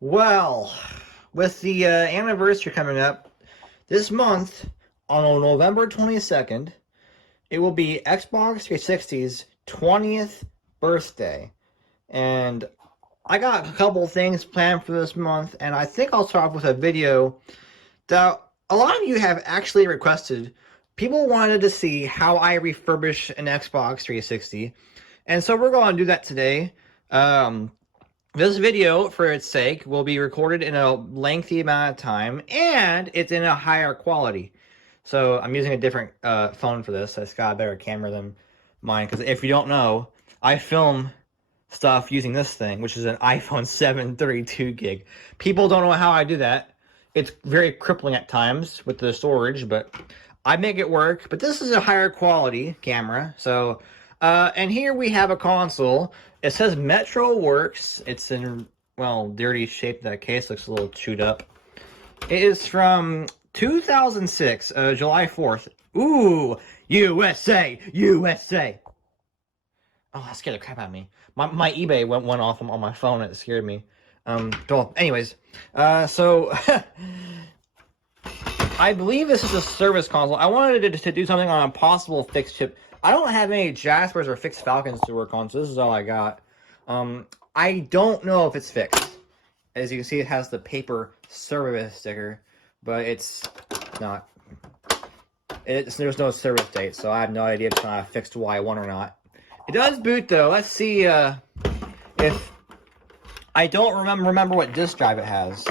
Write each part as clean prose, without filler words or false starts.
Well, with the anniversary coming up this month on November 22nd, it will be Xbox 360's 20th birthday. And I got a couple things planned for this month, and I think I'll start off with a video that a lot of you have actually requested. People wanted to see how I refurbish an Xbox 360, and so we're going to do that today. This video, for its sake, will be recorded in a lengthy amount of time, and it's in a higher quality. So I'm using a different phone for this. It's got a better camera than mine, because if you don't know, I film stuff using this thing, which is an iPhone 7 32 gig. People don't know how I do that. It's very crippling at times with the storage, but I make it work. But this is a higher quality camera. So, and here we have a console. It says Metro Works. It's in, well, dirty shape. That case looks a little chewed up. It is from 2006, July 4th. Ooh, USA, USA. Oh, that scared the crap out of me. My eBay went off on my phone and it scared me. Well, anyways, so I believe this is a service console. I wanted to do something on a possible fixed chip. I don't have any Jaspers or fixed Falcons to work on, so this is all I got. I don't know if it's fixed. As you can see, it has the paper service sticker, but it's not. There's no service date, so I have no idea if it's not a fixed Y1 or not. It does boot though. Let's see if I don't remember what disk drive it has.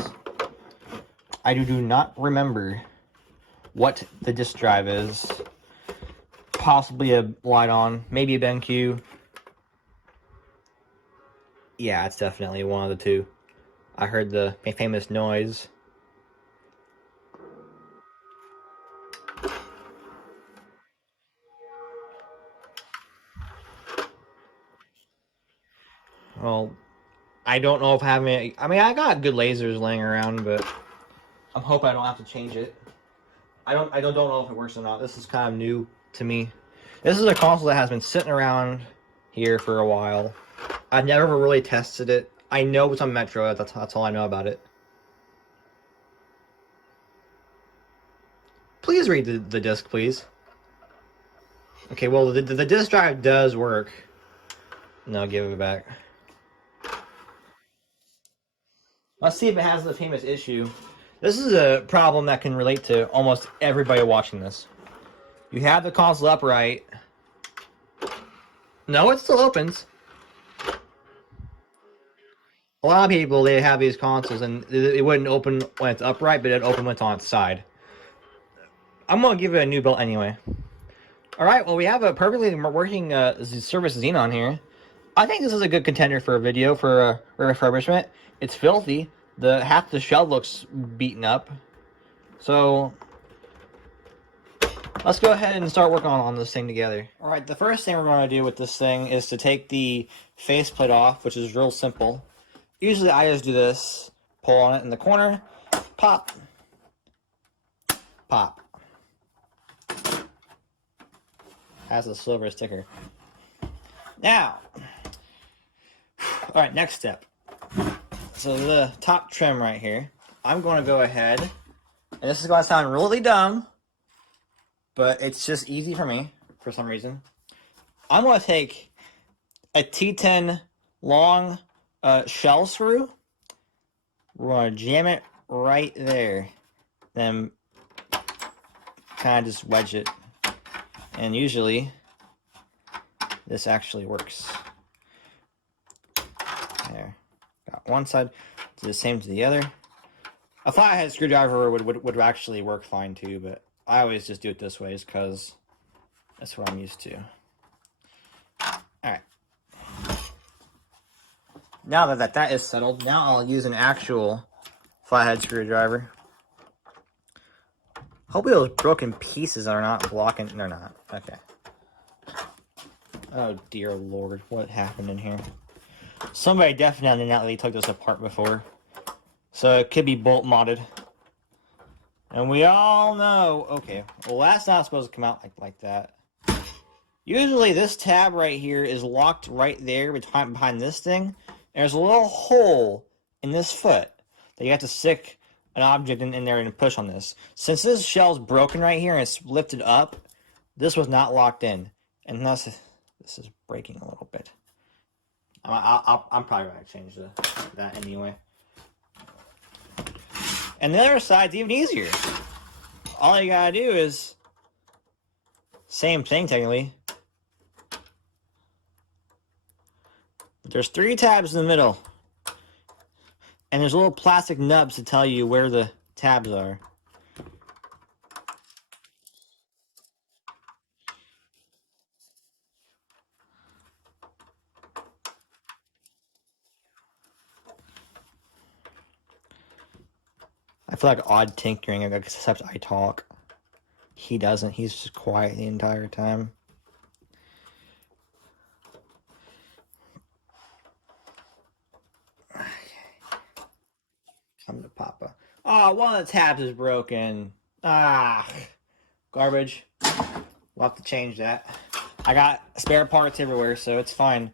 I do not remember what the disk drive is. Possibly a Lite-On, maybe a BenQ. Yeah, it's definitely one of the two. I heard the famous noise. Well, I don't know if having. I mean, I got good lasers laying around, but I'm hoping I don't have to change it. I don't know if it works or not. This is kind of new to me. This is a console that has been sitting around here for a while. I've never really tested it. I know it's on Metro. That's all I know about it. Please read the disc, please. Okay, well, the disk drive does work. No, give it back. Let's see if it has the famous issue. This is a problem that can relate to almost everybody watching this. You have the console upright. No, it still opens. A lot of people, they have these consoles and it wouldn't open when it's upright, but it'd open when it's on its side. I'm going to give it a new build anyway. Alright, well, we have a perfectly working service Xenon here. I think this is a good contender for a video for refurbishment. It's filthy. Half the shell looks beaten up. So let's go ahead and start working on this thing together. Alright, the first thing we're going to do with this thing is to take the faceplate off, which is real simple. Usually I just do this, pull on it in the corner, pop, pop. Has a silver sticker. Now, alright, next step. So the top trim right here, I'm going to go ahead, and this is going to sound really dumb, but it's just easy for me, for some reason. I'm going to take a T10 long shell screw. We're going to jam it right there. Then kind of just wedge it. And usually, this actually works. There. Got one side, do the same to the other. I thought I had a screwdriver would actually work fine too, but I always just do it this way because that's what I'm used to. Alright. Now that is settled, now I'll use an actual flathead screwdriver. Hopefully those broken pieces are not blocking. They're not. Okay. Oh dear lord, what happened in here? Somebody definitely took this apart before. So it could be bolt modded. And we all know, okay, well that's not supposed to come out like that. Usually this tab right here is locked right there behind this thing. There's a little hole in this foot. that you have to stick an object in there and push on this. Since this shell's broken right here and it's lifted up, this was not locked in. And thus, this is breaking a little bit. I'm probably going to change that anyway. And the other side's even easier. All you gotta do is, same thing technically. There's 3 tabs in the middle. And there's little plastic nubs to tell you where the tabs are. I feel like odd tinkering, except I talk. He doesn't. He's just quiet the entire time. Okay. Come to Papa. Oh, one of the tabs is broken. Ah, garbage. We'll have to change that. I got spare parts everywhere, so it's fine.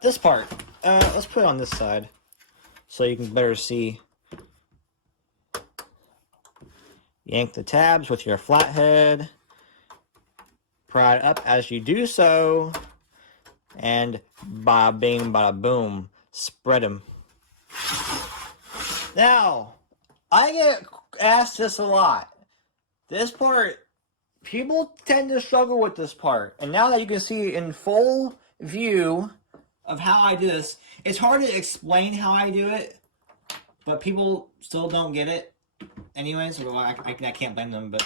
This part. Let's put it on this side so you can better see. Yank the tabs with your flathead. Pry it up as you do so. And bada bing, bada boom. Spread them. Now, I get asked this a lot. This part, people tend to struggle with this part. And now that you can see in full view of how I do this, it's hard to explain how I do it, but people still don't get it. Anyways, so I can't blame them, but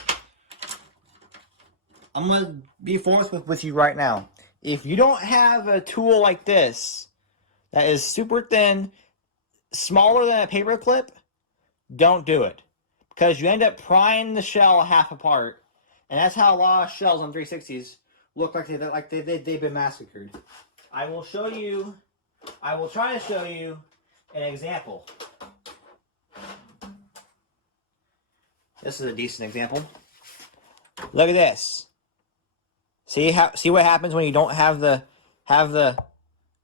I'm going to be forthright with you right now. If you don't have a tool like this that is super thin, smaller than a paper clip, don't do it. Because you end up prying the shell half apart, and that's how a lot of shells on 360s look like they've been massacred. I will try to show you an example. This is a decent example. Look at this. See what happens when you don't have the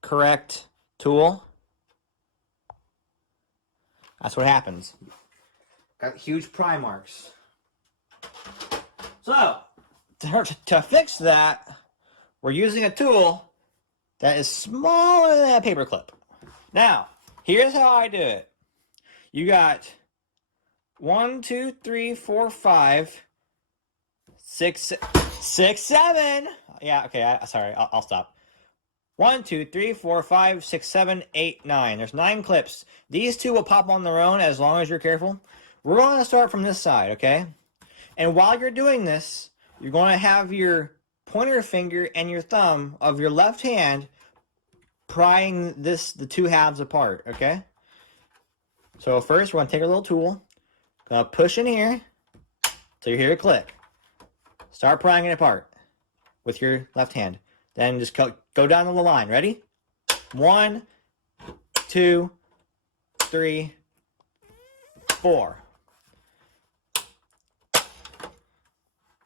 correct tool? That's what happens. Got huge pry marks. So, to fix that, we're using a tool that is smaller than a paperclip. Now, here's how I do it. You got 1, 2, 3, 4, 5, 6, 7. Yeah, okay, sorry, I'll stop. 1, 2, 3, 4, 5, 6, 7, 8, 9. There's 9 clips. These 2 will pop on their own as long as you're careful. We're going to start from this side, okay? And while you're doing this, you're going to have your pointer finger and your thumb of your left hand prying the 2 halves apart, okay? So first, we're going to take our little tool. Gonna push in here till you hear it click. Start prying it apart with your left hand. Then just go down the line. Ready? 1, 2, 3, 4.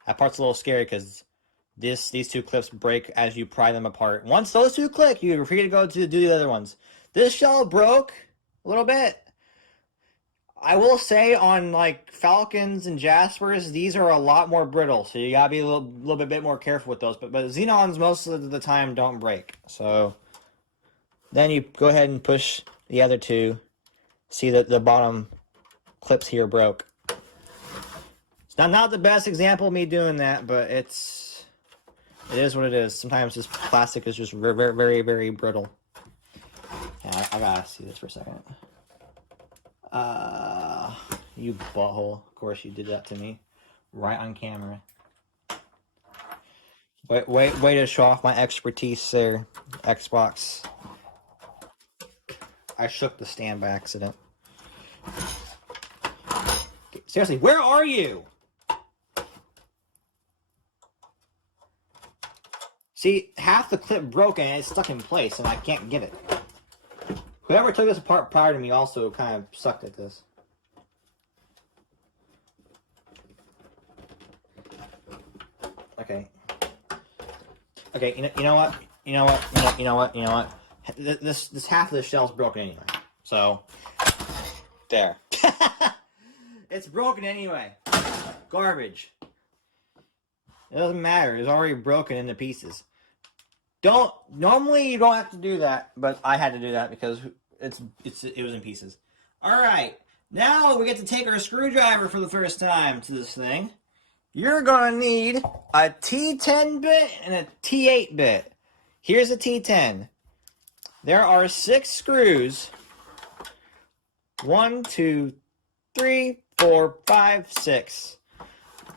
That part's a little scary because these 2 clips break as you pry them apart. Once those 2 click, you're free to go to do the other ones. This shell broke a little bit. I will say on like Falcons and Jaspers, these are a lot more brittle, so you gotta be a little bit more careful with those. But Xenons most of the time don't break. So then you go ahead and push the other 2. See that the bottom clips here broke. It's not the best example of me doing that, but it is what it is. Sometimes this plastic is just very, very, very brittle. Yeah, I gotta see this for a second. You butthole. Of course you did that to me. Right on camera. Way to show off my expertise there, Xbox. I shook the stand by accident. Seriously, where are you? See, half the clip broken and it's stuck in place and I can't get it. Whoever took this apart prior to me also kind of sucked at this. Okay. Okay, you know what? You know what? This half of the shell's broken anyway. So, there. It's broken anyway. Garbage. It doesn't matter. It's already broken into pieces. Normally you don't have to do that, but I had to do that because it was in pieces. All right. Now we get to take our screwdriver for the first time to this thing. You're going to need a T10 bit and a T8 bit. Here's a T10. There are 6 screws. 1, 2, 3, 4, 5, 6.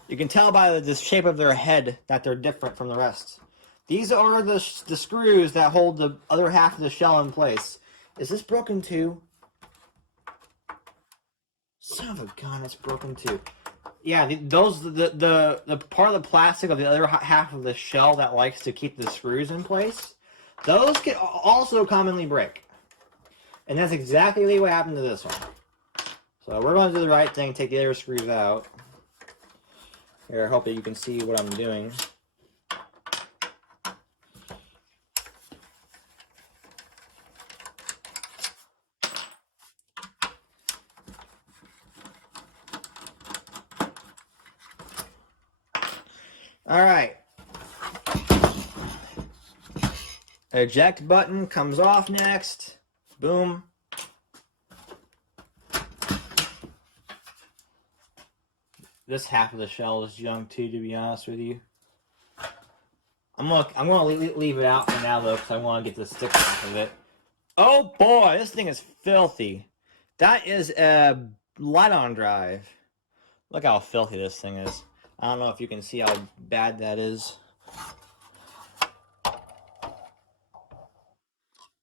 You can tell by the shape of their head that they're different from the rest. These are the screws that hold the other half of the shell in place. Is this broken too? Son of a gun, it's broken too. Yeah, the part of the plastic of the other half of the shell that likes to keep the screws in place, those can also commonly break. And that's exactly what happened to this one. So we're going to do the right thing, take the other screws out. Here, I hope that you can see what I'm doing. Alright. Eject button comes off next. Boom. This half of the shell is junk too, to be honest with you. I'm gonna leave it out for now though, because I want to get the sticker off of it. Oh boy, this thing is filthy. That is a light-on drive. Look how filthy this thing is. I don't know if you can see how bad that is.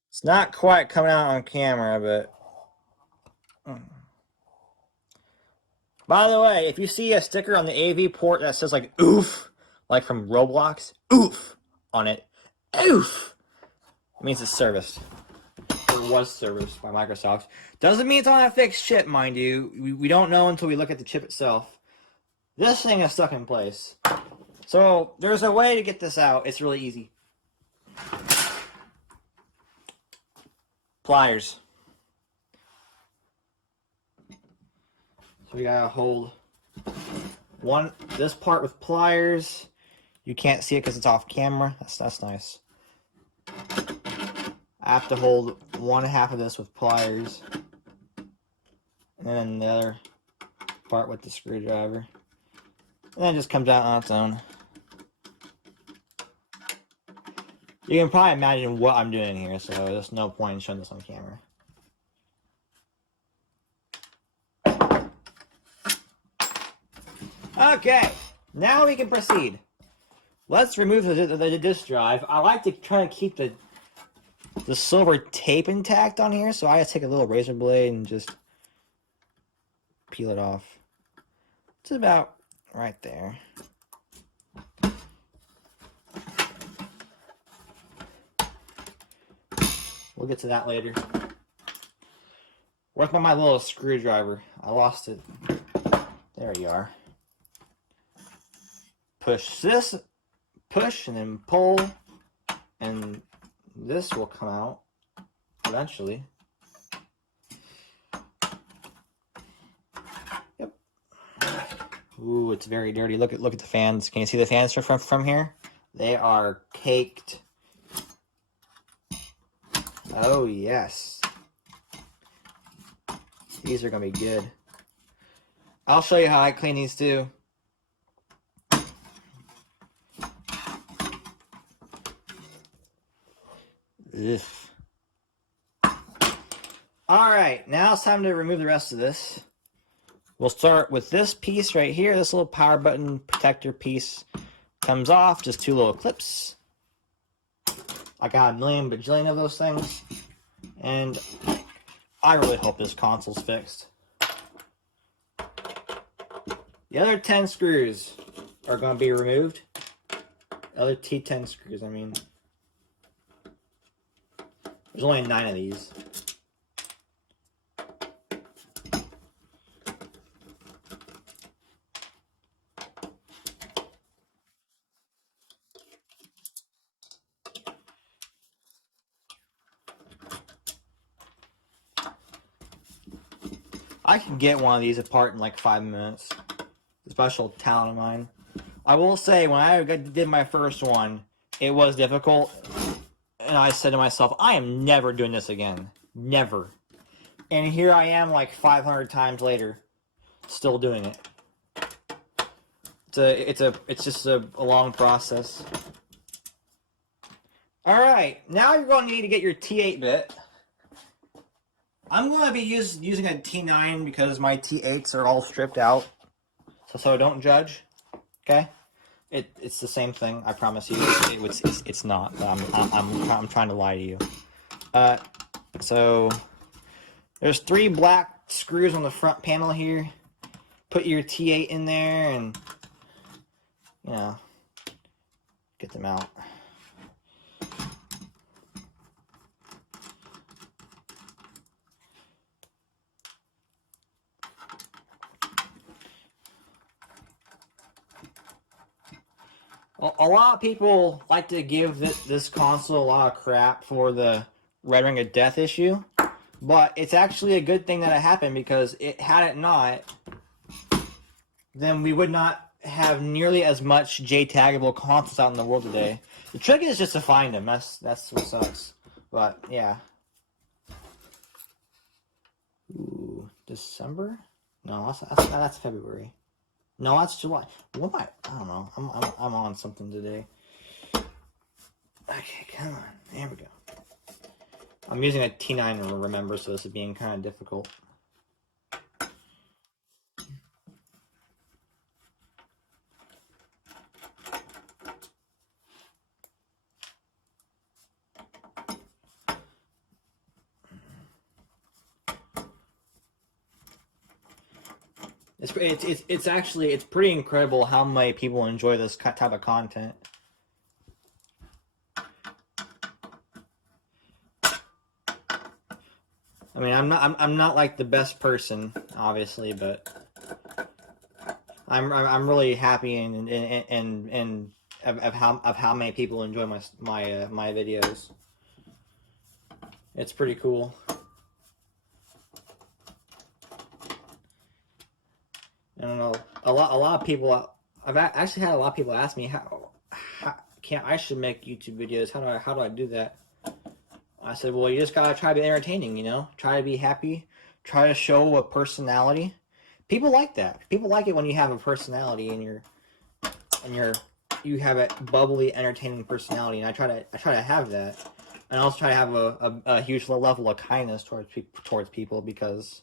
It's not quite coming out on camera, but... By the way, if you see a sticker on the AV port that says like oof, like from Roblox, oof on it, oof, it means it's serviced. It was serviced by Microsoft. Doesn't mean it's on a fixed chip, mind you. We don't know until we look at the chip itself. This thing is stuck in place. So there's a way to get this out. It's really easy. Pliers. So we gotta hold this part with pliers. You can't see it because it's off camera. That's nice. I have to hold one half of this with pliers, and then the other part with the screwdriver. And then it just comes out on its own. You can probably imagine what I'm doing here, so there's no point in showing this on camera. Okay, now we can proceed. Let's remove the disk drive. I like to try to keep the silver tape intact on here, so I just take a little razor blade and just peel it off. It's about right there. We'll get to that later. Where's my little screwdriver? I lost it. There you are. Push this, push, and then pull, and this will come out eventually. Yep. Ooh, it's very dirty. Look at the fans. Can you see the fans from here? They are caked. Oh yes. These are gonna be good. I'll show you how I clean these too. Ugh. Alright, now it's time to remove the rest of this. We'll start with this piece right here. This little power button protector piece comes off. Just 2 little clips. I got a million bajillion of those things. And I really hope this console's fixed. The other 10 screws are going to be removed. The other T10 screws, I mean. There's only 9 of these. I can get one of these apart in like 5 minutes. A special talent of mine. I will say, when I did my first one, it was difficult. And I said to myself, I am never doing this again. Never. And here I am like 500 times later, still doing it. It's just a long process. Alright, now you're going to need to get your T8-bit. I'm going to be using a T9 because my T8s are all stripped out. So don't judge, okay? It's the same thing. I promise you. It's not. But I'm trying to lie to you. So there's 3 black screws on the front panel here. Put your T8 in there and get them out. A lot of people like to give this console a lot of crap for the Red Ring of Death issue, but it's actually a good thing that it happened, because had it not, then we would not have nearly as much J-taggable consoles out in the world today. The trick is just to find them. That's what sucks. But yeah. Ooh, December? No, that's February. No, that's July. What am I don't know. I'm on something today. Okay, come on. There we go. I'm using a T9 to remember, so this is being kind of difficult. It's pretty incredible how many people enjoy this type of content. I mean, I'm not like the best person, obviously, but I'm really happy and of how many people enjoy my videos. It's pretty cool. I don't know. A lot of people. I've actually had a lot of people ask me how I should make YouTube videos. How do I do that? I said, well, you just gotta try to be entertaining. Try to be happy. Try to show a personality. People like that. People like it when you have a personality and you have a bubbly, entertaining personality. And I try to have that. And I also try to have a huge level of kindness towards people, because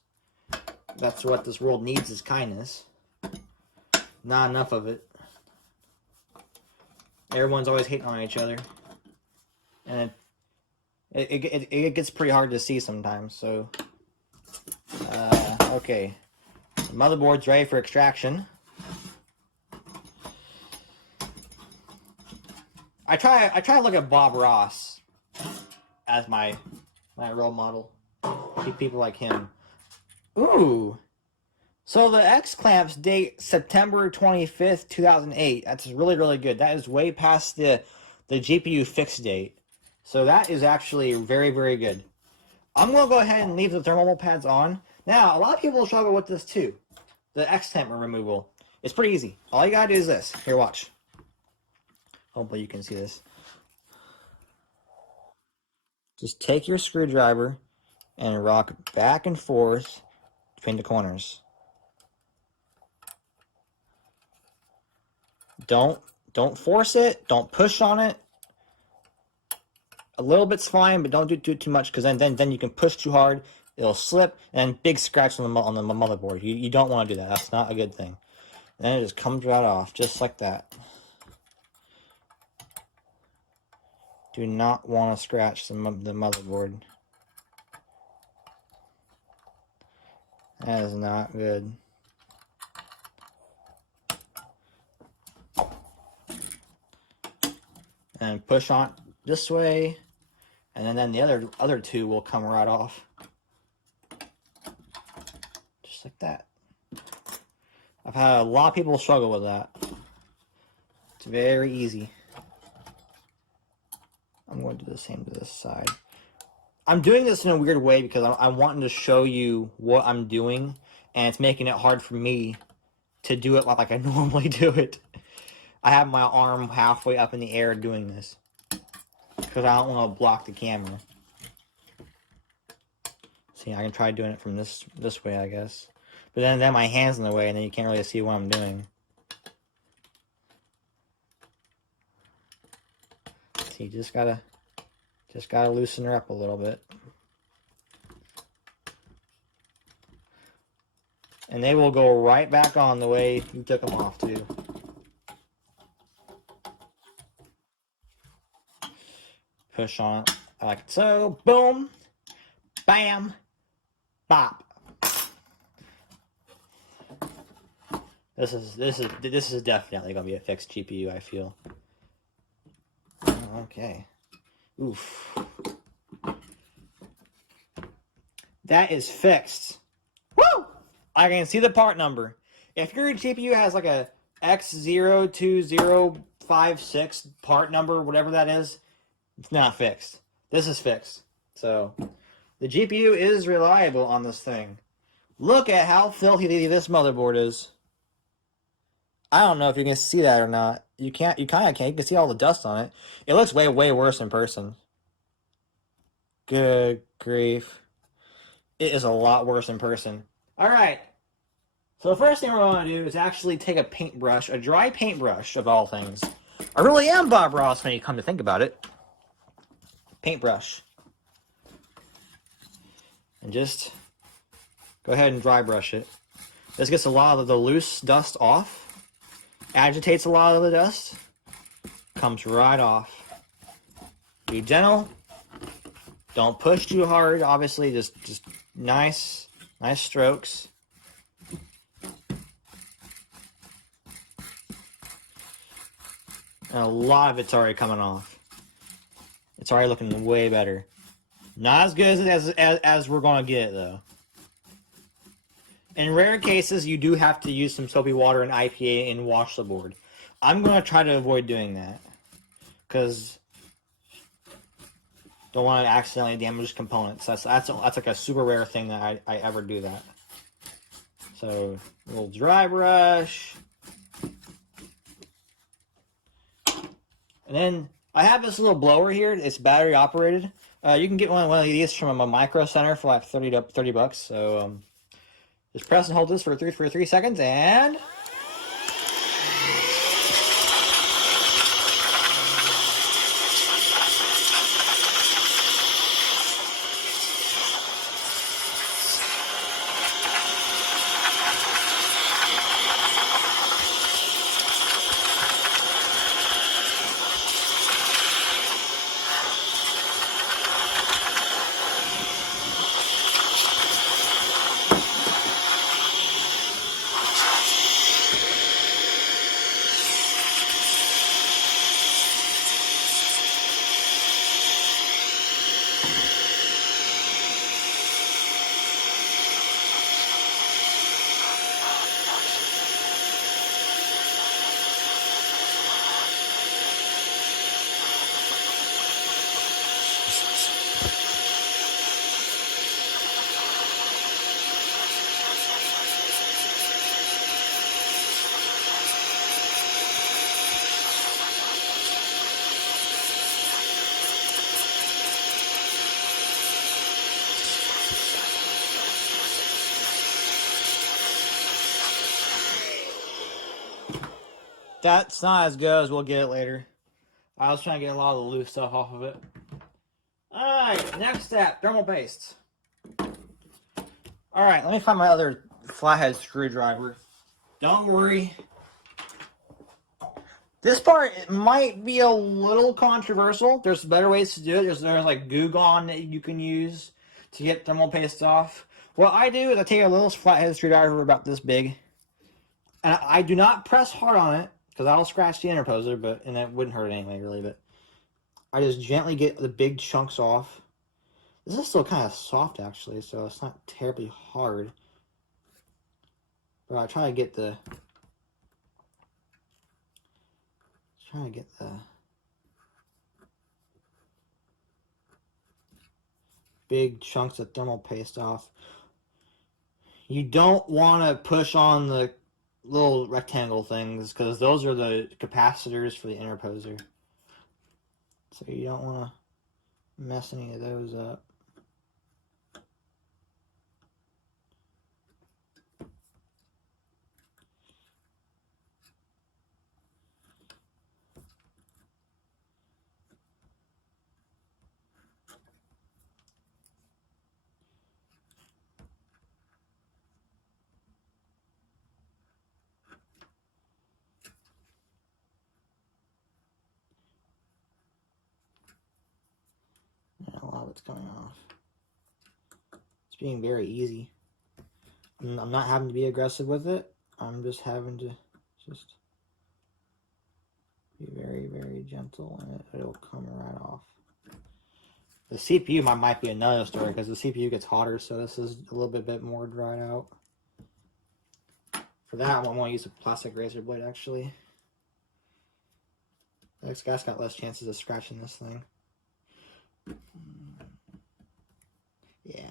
that's what this world needs, is kindness. Not enough of it. Everyone's always hating on each other, and it gets pretty hard to see sometimes. So, okay, the motherboard's ready for extraction. I try to look at Bob Ross as my role model. People like him. Ooh. So the X-clamps date September 25th, 2008. That's really, really good. That is way past the GPU fixed date. So that is actually very, very good. I'm going to go ahead and leave the thermal pads on. Now, a lot of people struggle with this too. The X-temp removal. It's pretty easy. All you got to do is this. Here, watch. Hopefully you can see this. Just take your screwdriver and rock back and forth between the corners. Don't force it. Don't push on it. A little bit's fine, but don't do too much, because then you can push too hard. It'll slip, and big scratch on the motherboard. You don't want to do that. That's not a good thing. And then it just comes right off, just like that. Do not want to scratch the motherboard. That is not good. And push on this way, and then the other two will come right off, just like that. I've had a lot of people struggle with that. It's very easy. I'm going to do the same to this side. I'm doing this in a weird way because I'm wanting to show you what I'm doing and it's making it hard for me to do it like I normally do it. I have my arm halfway up in the air doing this because I don't want to block the camera. See, I can try doing it from this way, I guess. But then my hand's in the way, and then you can't really see what I'm doing. See, just gotta loosen her up a little bit. And they will go right back on the way you took them off, too. Push on it like so. Boom. Bam. Bop. This is definitely gonna be a fixed GPU, I feel. Okay. Oof. That is fixed. Woo! I can see the part number. If your GPU has like a X02056 part number, whatever that is, it's not fixed. This is fixed. So, the GPU is reliable on this thing. Look at how filthy this motherboard is. I don't know if you can see that or not. You can't. You kind of can. You can see all the dust on it. It looks way worse in person. Good grief. It is a lot worse in person. Alright. So the first thing we're going to do is actually take a paintbrush, a dry paintbrush of all things. I really am Bob Ross when you come to think about it. Paintbrush. And just go ahead and dry brush it. This gets a lot of the loose dust off. Agitates a lot of the dust. Comes right off. Be gentle. Don't push too hard, obviously. Just nice strokes. And a lot of it's already coming off. It's already looking way better. Not as good as we're going to get it, though. In rare cases, you do have to use some soapy water and IPA and wash the board. I'm going to try to avoid doing that. Because don't want to accidentally damage components. That's like a super rare thing that I ever do that. So, a little dry brush. And then, I have this little blower here. It's battery operated. You can get one of these from a Micro Center for like $30 bucks. So, just press and hold this for 3 seconds, and that's not as good as we'll get it later. I was trying to get a lot of the loose stuff off of it. Alright, next step, thermal paste. Alright, let me find my other flathead screwdriver. Don't worry. This part, it might be a little controversial. There's better ways to do it. There's like Goo Gone that you can use to get thermal paste off. What I do is I take a little flathead screwdriver about this big, and I do not press hard on it, because that'll scratch the interposer, and that wouldn't hurt anyway, really, but I just gently get the big chunks off. This is still kind of soft, actually, so it's not terribly hard. But I try to get the big chunks of thermal paste off. You don't want to push on the little rectangle things because those are the capacitors for the interposer. So you don't want to mess any of those up. A lot of it's coming off. It's being very easy. I'm not having to be aggressive with it. I'm just having to just be very, very gentle, and it'll come right off. The CPU might be another story because the CPU gets hotter, so this is a little bit more dried out. For that one, I want to use a plastic razor blade actually. This guy's got less chances of scratching this thing. Yeah.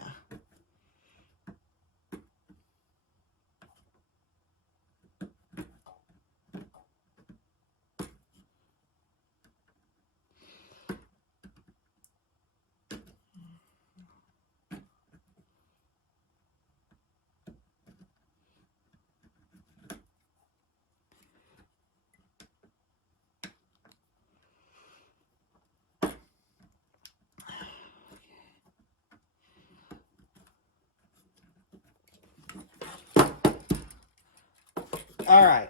All right.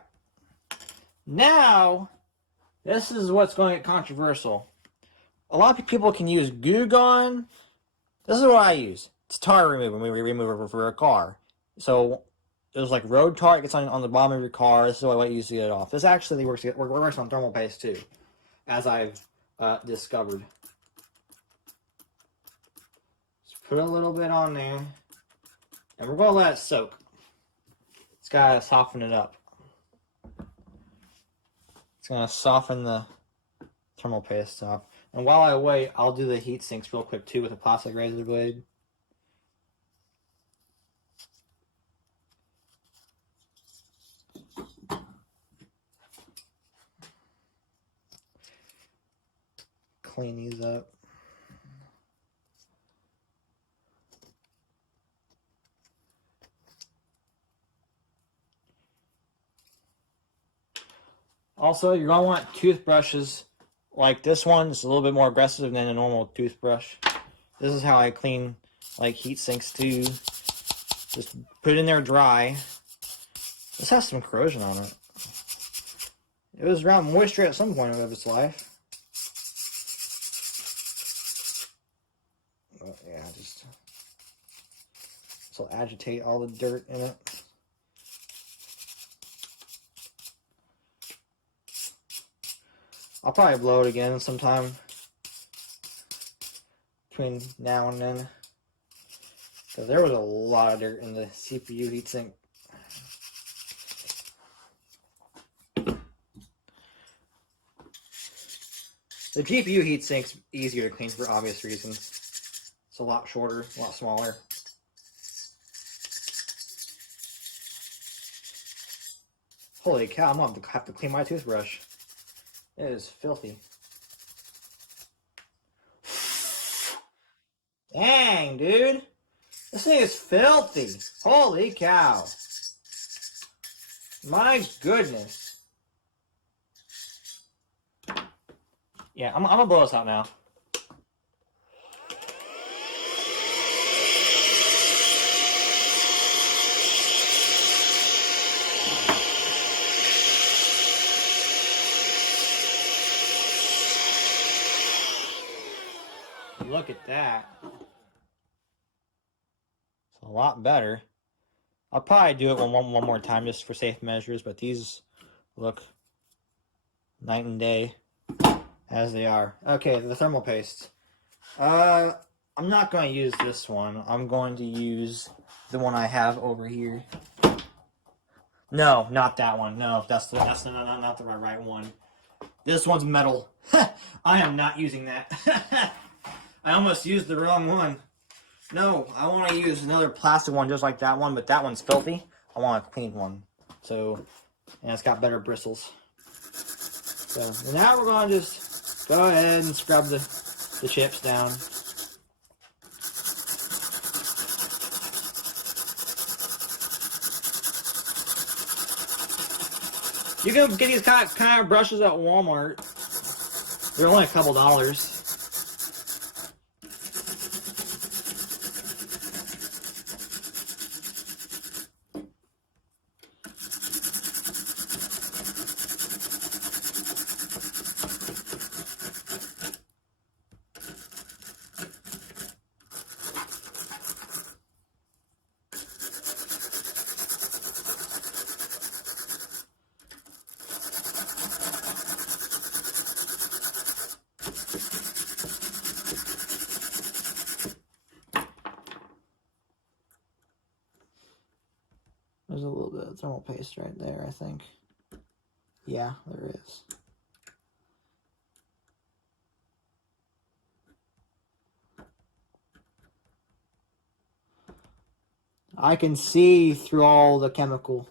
Now, this is what's going to get controversial. A lot of people can use Goo Gone. This is what I use. It's tire remover for a car. So there's like road tar. It gets on the bottom of your car. This is what I use to get it off. This actually works on thermal paste too, as I've discovered. Just put a little bit on there, and we're going to let it soak. It's got to soften it up. It's going to soften the thermal paste off. And while I wait, I'll do the heat sinks real quick too with a plastic razor blade. Clean these up. Also, you're going to want toothbrushes like this one. It's a little bit more aggressive than a normal toothbrush. This is how I clean like heat sinks too. Just put it in there dry. This has some corrosion on it. It was around moisture at some point of its life. But yeah, just this will agitate all the dirt in it. I'll probably blow it again sometime between now and then. Because there was a lot of dirt in the CPU heatsink. The GPU heatsink's easier to clean for obvious reasons. It's a lot shorter, a lot smaller. Holy cow, I'm going to have to clean my toothbrush. It is filthy. Dang, dude. This thing is filthy. Holy cow. My goodness. Yeah, I'm gonna blow this out now. Look at that. It's a lot better. I'll probably do it one more time just for safe measures, but these look night and day as they are. Okay, the thermal paste. I'm not going to use this one. I'm going to use the one I have over here. No, not that one. No, that's not the right one. This one's metal. I am not using that. I almost used the wrong one. No, I want to use another plastic one just like that one, but that one's filthy. I want a clean one. So, and it's got better bristles. So now we're going to just go ahead and scrub the chips down. You can get these kind of brushes at Walmart. They're only a couple dollars. There's a little bit of thermal paste right there, I think. Yeah, there is. I can see through all the chemical.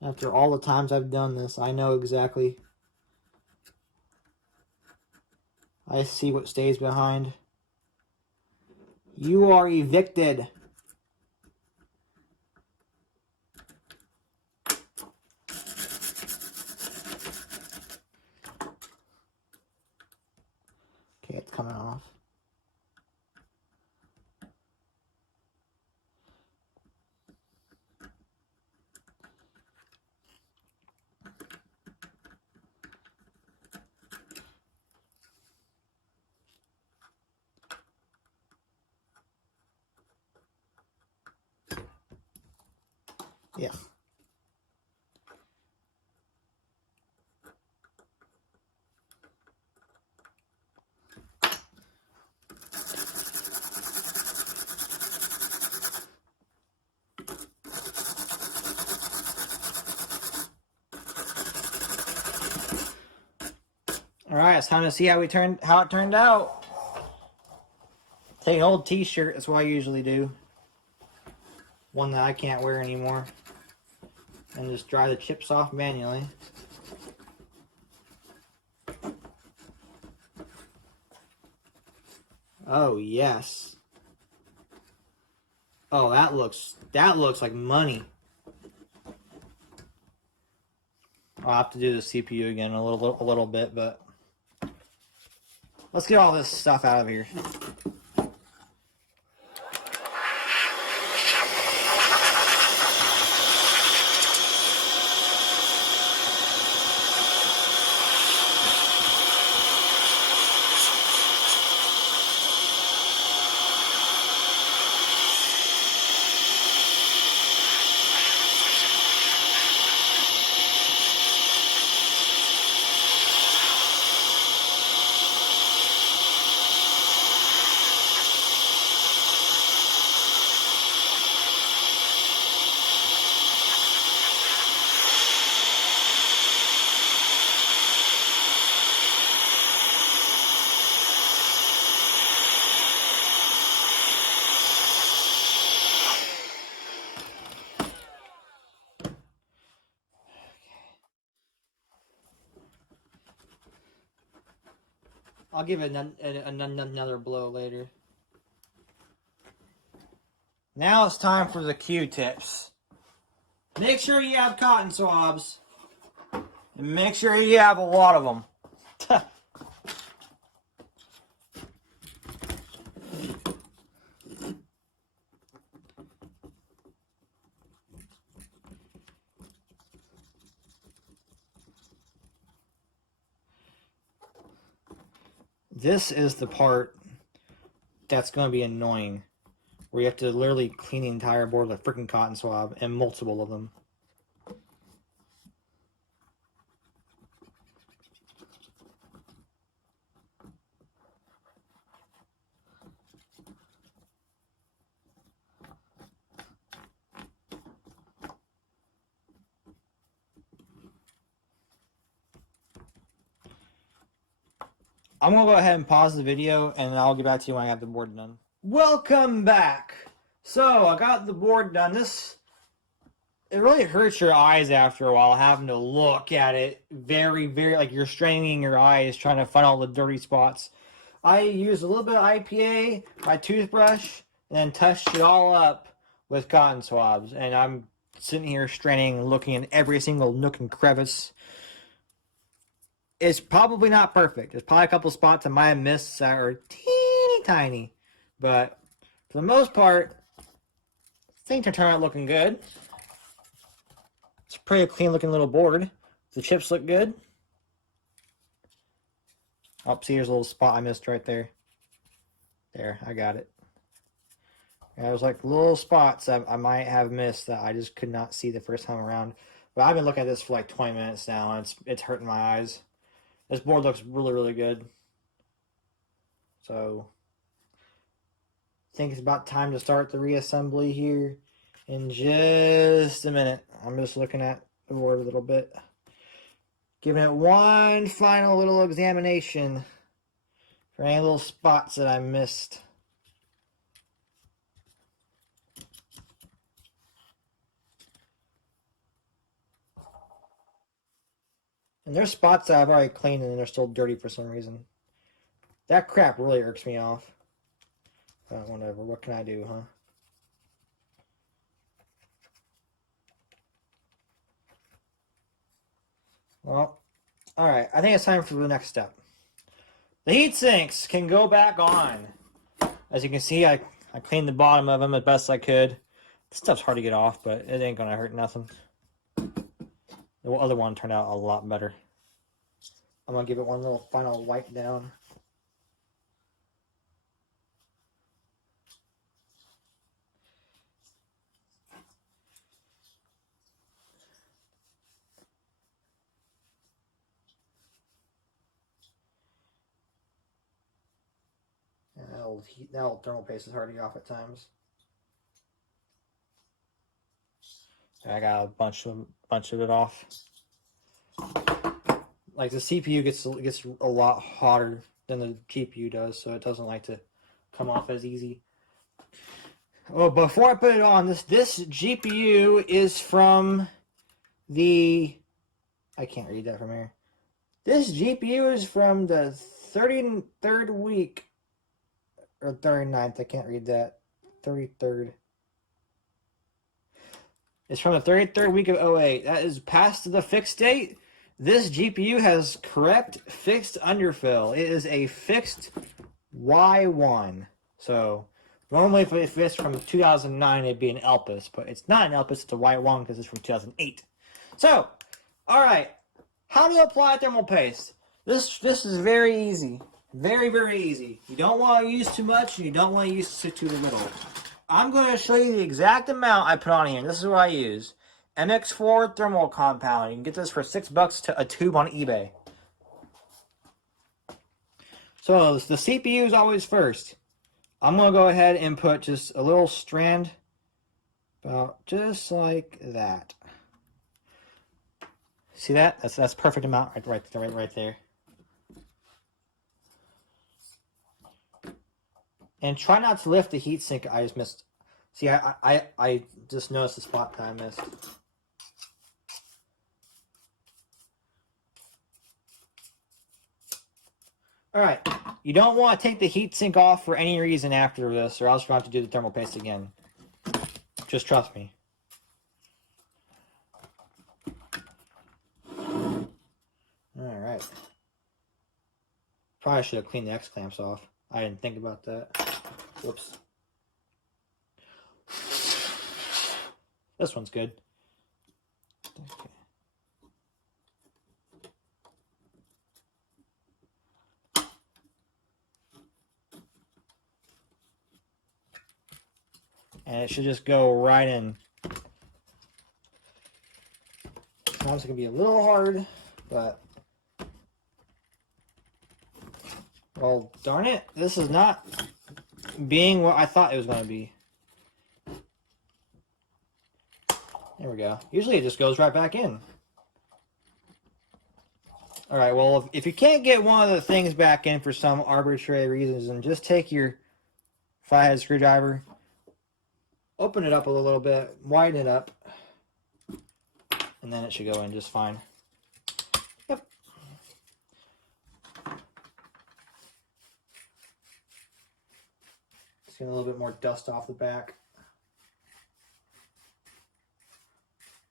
After all the times I've done this, I know exactly. I see what stays behind. You are evicted. Okay, it's coming off. Yeah. All right, it's time to see how it turned out. Take an old T-shirt. That's what I usually do. One that I can't wear anymore, and just dry the chips off manually. Oh yes. Oh, that looks like money. I'll have to do the CPU again a little bit, but let's get all this stuff out of here. I'll give it another blow later. Now it's time for the Q-tips. Make sure you have cotton swabs. And make sure you have a lot of them. This is the part that's going to be annoying, where you have to literally clean the entire board with a freaking cotton swab, and multiple of them. I'm going to go ahead and pause the video, and I'll get back to you when I have the board done. Welcome back. So, I got the board done. It really hurts your eyes after a while having to look at it very, very, like you're straining your eyes trying to find all the dirty spots. I used a little bit of IPA, my toothbrush, and then touched it all up with cotton swabs. And I'm sitting here straining and looking in every single nook and crevice. It's probably not perfect. There's probably a couple spots I might have missed that are teeny tiny. But for the most part, things are turning out looking good. It's a pretty clean looking little board. The chips look good. Oh, see, there's a little spot I missed right there. There, I got it. There's like little spots that I might have missed that I just could not see the first time around. But I've been looking at this for like 20 minutes now, and it's hurting my eyes. This board looks really, really good. So, I think it's about time to start the reassembly here in just a minute. I'm just looking at the board a little bit. Giving it one final little examination for any little spots that I missed. And there's spots that I've already cleaned and they're still dirty for some reason. That crap really irks me off. But whatever, what can I do, huh? Well, alright, I think it's time for the next step. The heat sinks can go back on. As you can see, I cleaned the bottom of them as best I could. This stuff's hard to get off, but it ain't gonna hurt nothing. The other one turned out a lot better. I'm gonna give it one little final wipe down. And that old thermal paste is hard to get off at times. I got a bunch of it off. Like the CPU gets a lot hotter than the GPU does, so it doesn't like to come off as easy. Oh, before I put it on, this GPU is from the, I can't read that from here. This GPU is from the 33rd week, or 39th, I can't read that. 33rd. It's from the 33rd week of 08. That is past the fixed date. This GPU has correct fixed underfill. It is a fixed Y1. So normally if it's from 2009, it'd be an Elpis, but it's not an Elpis, it's a Y1 because it's from 2008. So, all right, how to apply thermal paste? This is very easy, very, very easy. You don't want to use too much, and you don't want to use too little. I'm going to show you the exact amount I put on here. This is what I use. MX4 thermal compound. You can get this for $6 to a tube on eBay. So the CPU is always first. I'm going to go ahead and put just a little strand, about just like that. See that? That's perfect amount right there. And try not to lift the heatsink. I just missed. See, I just noticed the spot that I missed. Alright, you don't want to take the heatsink off for any reason after this, or else you're going to have to do the thermal paste again. Just trust me. Alright. Probably should have cleaned the X-clamps off. I didn't think about that. Whoops. This one's good. Okay. And it should just go right in. Sometimes it can be a little hard, but well, darn it, this is not being what I thought it was going to be. There we go. Usually it just goes right back in. All right, well, if you can't get one of the things back in for some arbitrary reasons, then just take your flathead screwdriver, open it up a little bit, widen it up, and then it should go in just fine. Yep. Just getting a little bit more dust off the back.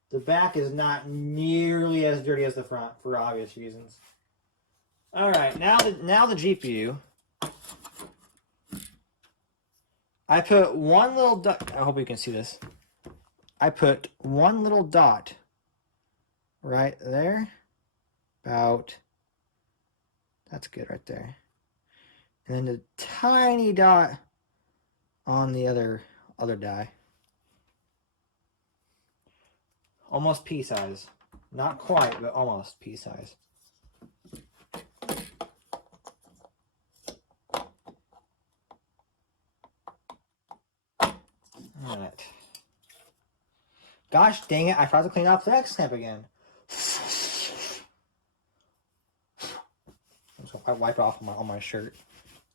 The back is not nearly as dirty as the front for obvious reasons. All right, now the GPU. I put one little dot. I hope you can see this. I put one little dot right there. About, that's good right there. And then a tiny dot on the other die. Almost pea size. Not quite, but almost pea size. Alright. Gosh dang it, I forgot to clean off the X-clamp again. I'm just gonna wipe it off on my shirt.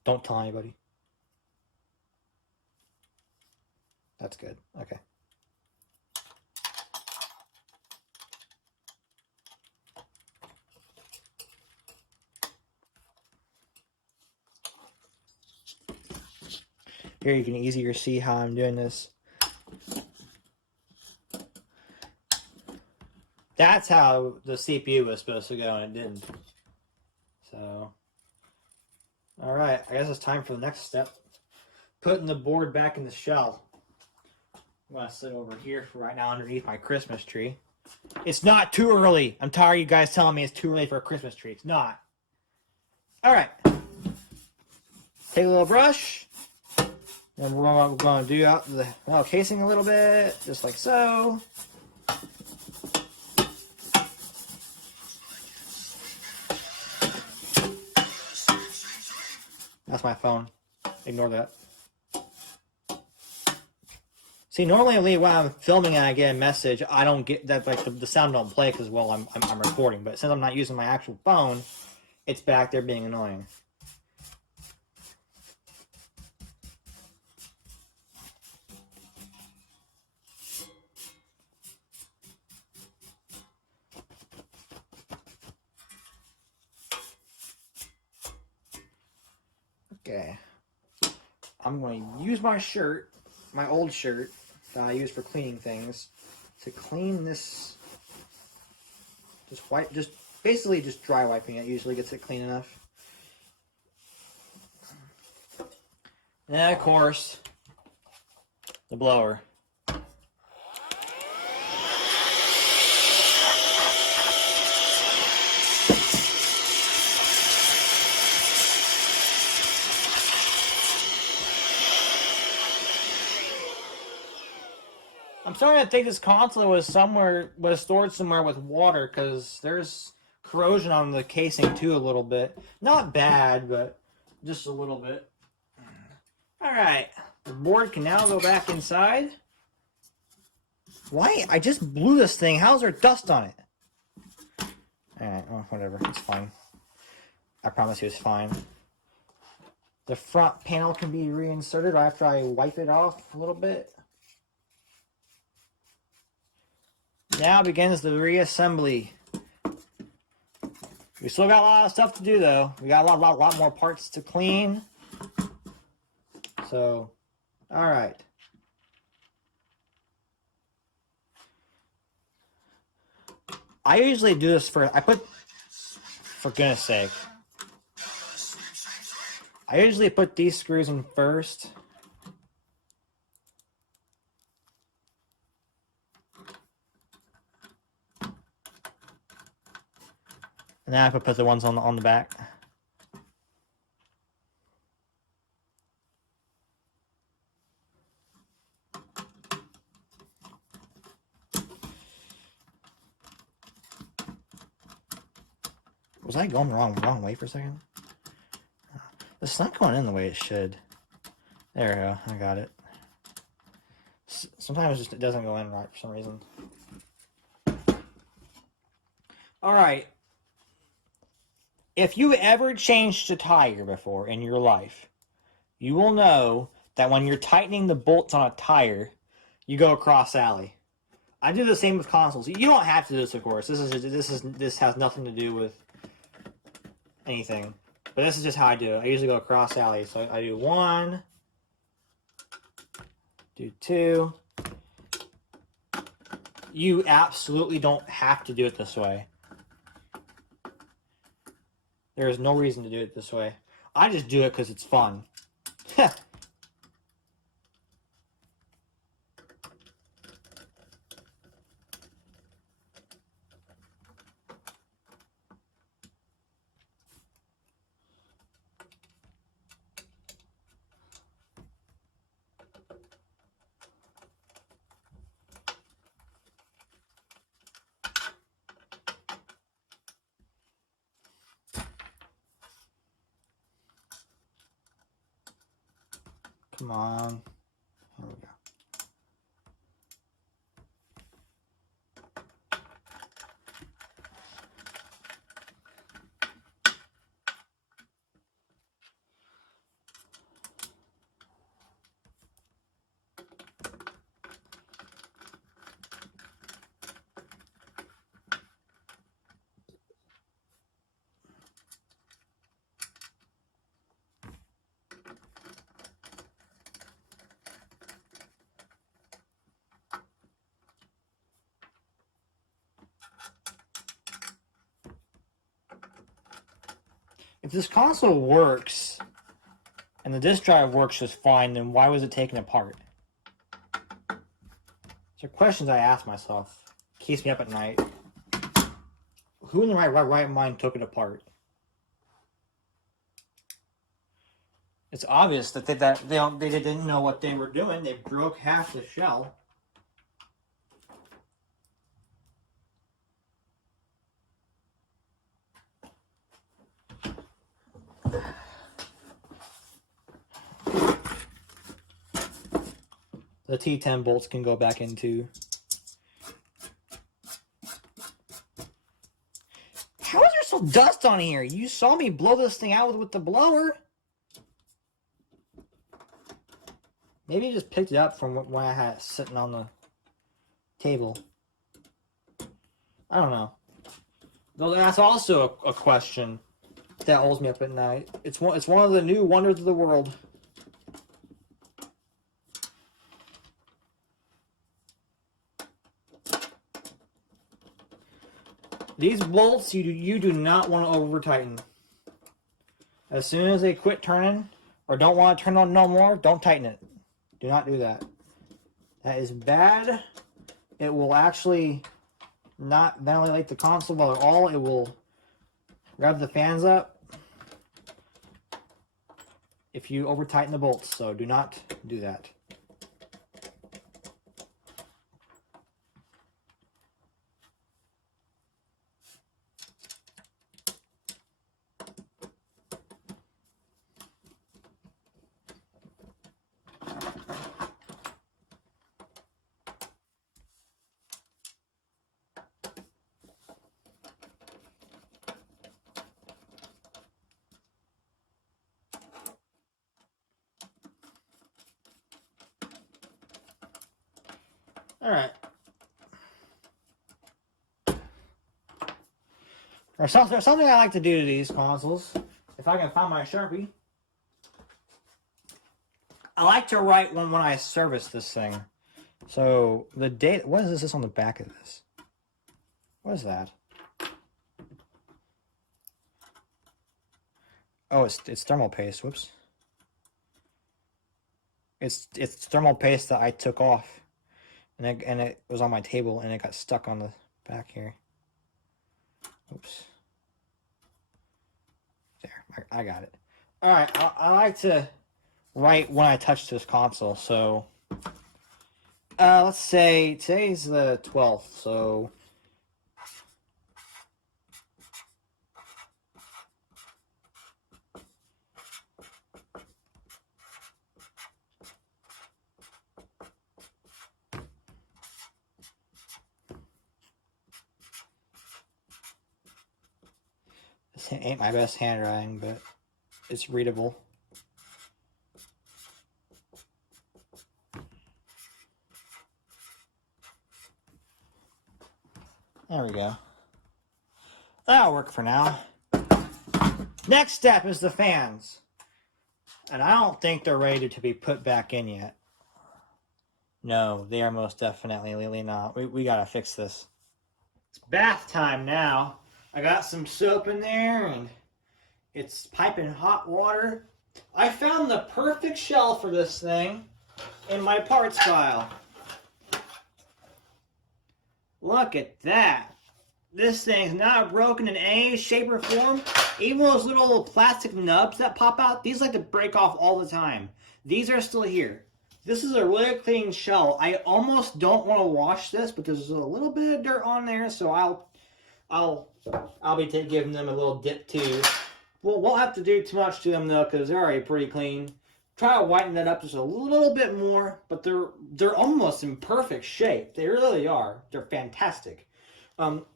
Don't tell anybody. That's good. Okay. Here you can easier see how I'm doing this. That's how the CPU was supposed to go and it didn't. So, alright, I guess it's time for the next step. Putting the board back in the shell. I'm going to sit over here for right now underneath my Christmas tree. It's not too early. I'm tired of you guys telling me it's too early for a Christmas tree. It's not. Alright. Take a little brush. And we're going to do out the metal casing a little bit, just like so. That's my phone. Ignore that. See, normally when I'm filming and I get a message, I don't get that, like the sound don't play because, well, I'm recording. But since I'm not using my actual phone, it's back there being annoying. Okay, I'm going to use my shirt, my old shirt that I use for cleaning things, to clean this. Just basically just dry wiping it usually gets it clean enough. And then of course, the blower. I'm starting to think this console was stored somewhere with water because there's corrosion on the casing too a little bit. Not bad, but just a little bit. Alright, the board can now go back inside. Why? I just blew this thing. How's there dust on it? Alright, well, whatever. It's fine. I promise you it's fine. The front panel can be reinserted after I wipe it off a little bit. Now begins the reassembly. We still got a lot of stuff to do though. We got a lot more parts to clean. So, alright. I usually do this for goodness sake. I usually put these screws in first. And then I put the ones on the back. Was I going the wrong way for a second? It's not going in the way it should. There we go. I got it. Sometimes it doesn't go in right for some reason. All right. If you ever changed a tire before in your life, you will know that when you're tightening the bolts on a tire, you go across alley. I do the same with consoles. You don't have to do this, of course. This has nothing to do with anything. But this is just how I do it. I usually go across alley. So I do 1, do 2. You absolutely don't have to do it this way. There is no reason to do it this way. I just do it because it's fun. Come on. Here we go. If this console works and the disk drive works just fine, then why was it taken apart? These are questions I ask myself. Keeps me up at night. Who in the right mind took it apart? It's obvious that they didn't know what they were doing. They broke half the shell. The T10 bolts can go back into. How is there still dust on here? You saw me blow this thing out with the blower. Maybe you just picked it up from when I had it sitting on the table. I don't know. Though that's also a question that holds me up at night. It's one of the new wonders of the world. These bolts you do not want to over tighten. As soon as they quit turning or don't want to turn on no more, don't tighten it. Do not do that. That is bad. It will actually not ventilate the console well at all. It will rev the fans up if you over tighten the bolts. So do not do that. Alright. There's something I like to do to these consoles. If I can find my Sharpie. I like to write when I service this thing. So the date, what is this on the back of this? What is that? Oh, it's thermal paste. Whoops. It's thermal paste that I took off. And it was on my table and it got stuck on the back here. Oops. There, I got it. Alright, I like to write when I touch this console, so let's say today's the 12th, so ain't my best handwriting, but it's readable. There we go. That'll work for now. Next step is the fans. And I don't think they're ready to be put back in yet. No, they are most definitely not. We gotta fix this. It's bath time now. I got some soap in there and it's piping hot water. I found the perfect shell for this thing in my parts file. Look at that. This thing's not broken in any shape or form. Even those little plastic nubs that pop out, these like to break off all the time. These are still here. This is a really clean shell. I almost don't want to wash this, but there's a little bit of dirt on there, so I'll be giving them a little dip too. Well, won't have to do too much to them though, because they're already pretty clean. Try to whiten that up just a little bit more, but they're almost in perfect shape. They really are. They're fantastic.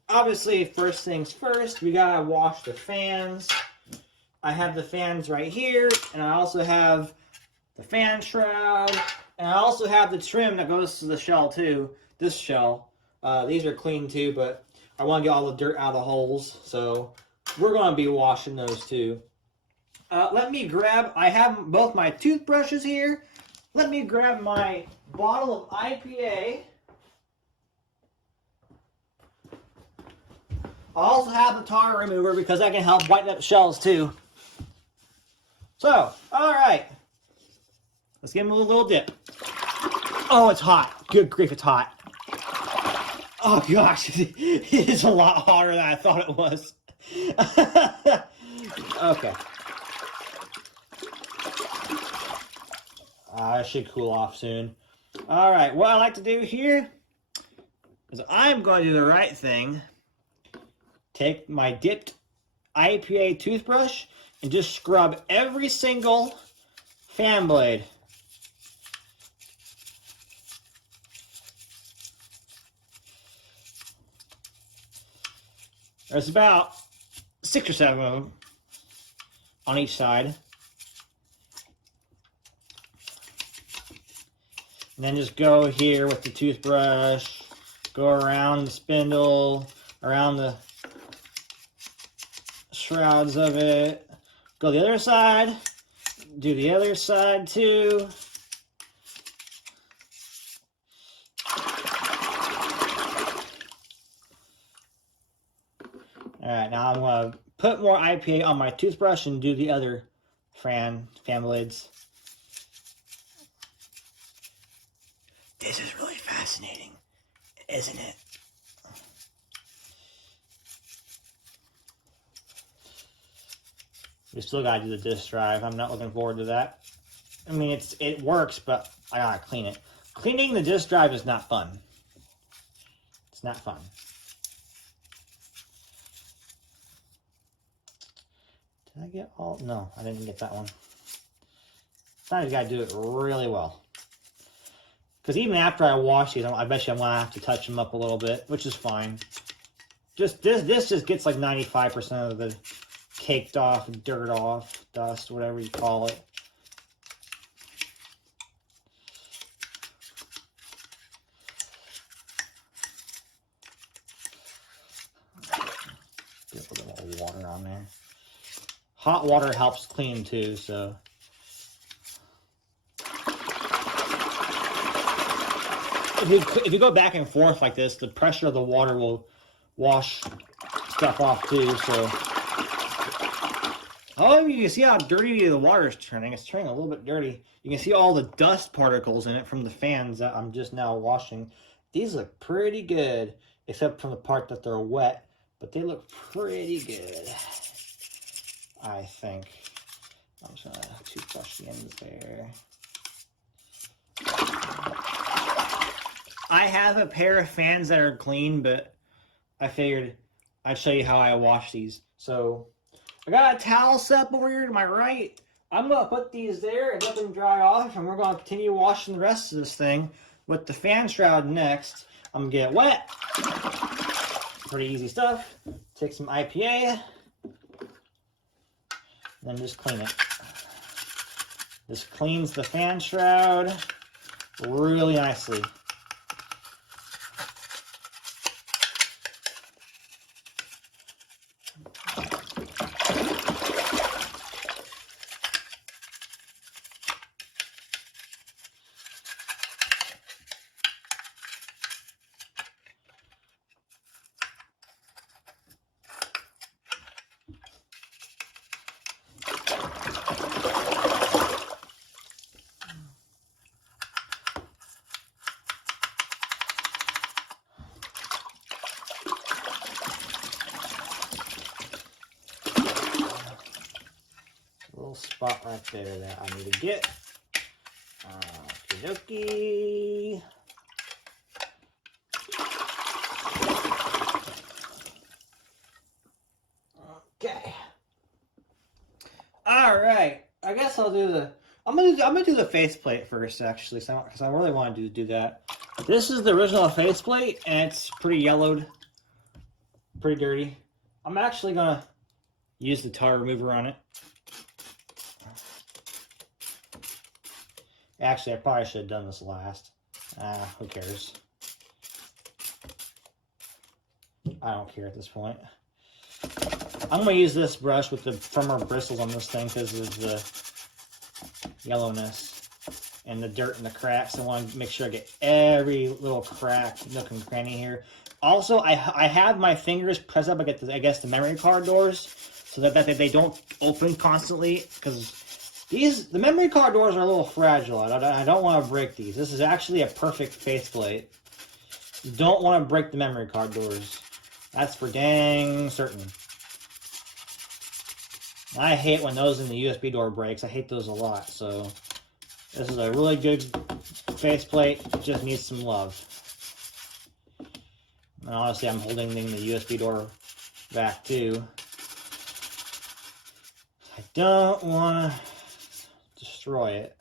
Obviously, first things first, we gotta wash the fans. I have the fans right here, and I also have the fan shroud, and I also have the trim that goes to the shell too. This shell. These are clean too, but I want to get all the dirt out of the holes, so we're going to be washing those too. Let me grab, I have both my toothbrushes here. Let me grab my bottle of IPA. I also have the tar remover because that can help whiten up shells too. So, alright. Let's give them a little dip. Oh, it's hot. Good grief, it's hot. Oh gosh, it is a lot hotter than I thought it was. Okay. It should cool off soon. Alright, what I like to do here is I'm going to do the right thing. Take my dipped IPA toothbrush and just scrub every single fan blade. There's about 6 or 7 of them on each side. And then just go here with the toothbrush, go around the spindle, around the shrouds of it, go the other side, do the other side too. Alright, now I'm going to put more IPA on my toothbrush and do the other fan blades. This is really fascinating, isn't it? We still gotta do the disk drive. I'm not looking forward to that. I mean, it works, but I gotta clean it. Cleaning the disk drive is not fun. It's not fun. Did I get all? No, I didn't get that one. Sometimes you gotta do it really well. Because even after I wash these, I bet you I'm gonna have to touch them up a little bit, which is fine. Just this just gets like 95% of the caked off, dirt off, dust, whatever you call it. Get a little more water on there. Hot water helps clean too, so. If you go back and forth like this, the pressure of the water will wash stuff off too, so. Oh, you can see how dirty the water is turning. It's turning a little bit dirty. You can see all the dust particles in it from the fans that I'm just now washing. These look pretty good, except from the part that they're wet, but they look pretty good, I think. I'm just gonna toothbrush the ends there. I have a pair of fans that are clean, but I figured I'd show you how I wash these. So I got a towel set up over here to my right. I'm going to put these there and let them dry off, and we're going to continue washing the rest of this thing with the fan shroud next. I'm going to get it wet. Pretty easy stuff. Take some IPA. then just clean it. This cleans the fan shroud really nicely. Spot right there that I need to get. Okie dokie. Okay. All right. I guess I'll do the. I'm gonna do the faceplate first, actually, because I really want to do that. This is the original faceplate, and it's pretty yellowed, pretty dirty. I'm actually gonna use the tar remover on it. Actually, I probably should have done this last. Who cares? I don't care at this point. I'm going to use this brush with the firmer bristles on this thing because of the yellowness and the dirt and the cracks. I want to make sure I get every little crack, nook and cranny here. Also, I have my fingers pressed up against, I guess, the memory card doors so that they don't open constantly, because the memory card doors are a little fragile. I don't want to break these. This is actually a perfect faceplate. You don't want to break the memory card doors. That's for dang certain. I hate when those in the USB door breaks. I hate those a lot. So this is a really good faceplate. It just needs some love. And honestly, I'm holding the USB door back too. I don't want to destroy it.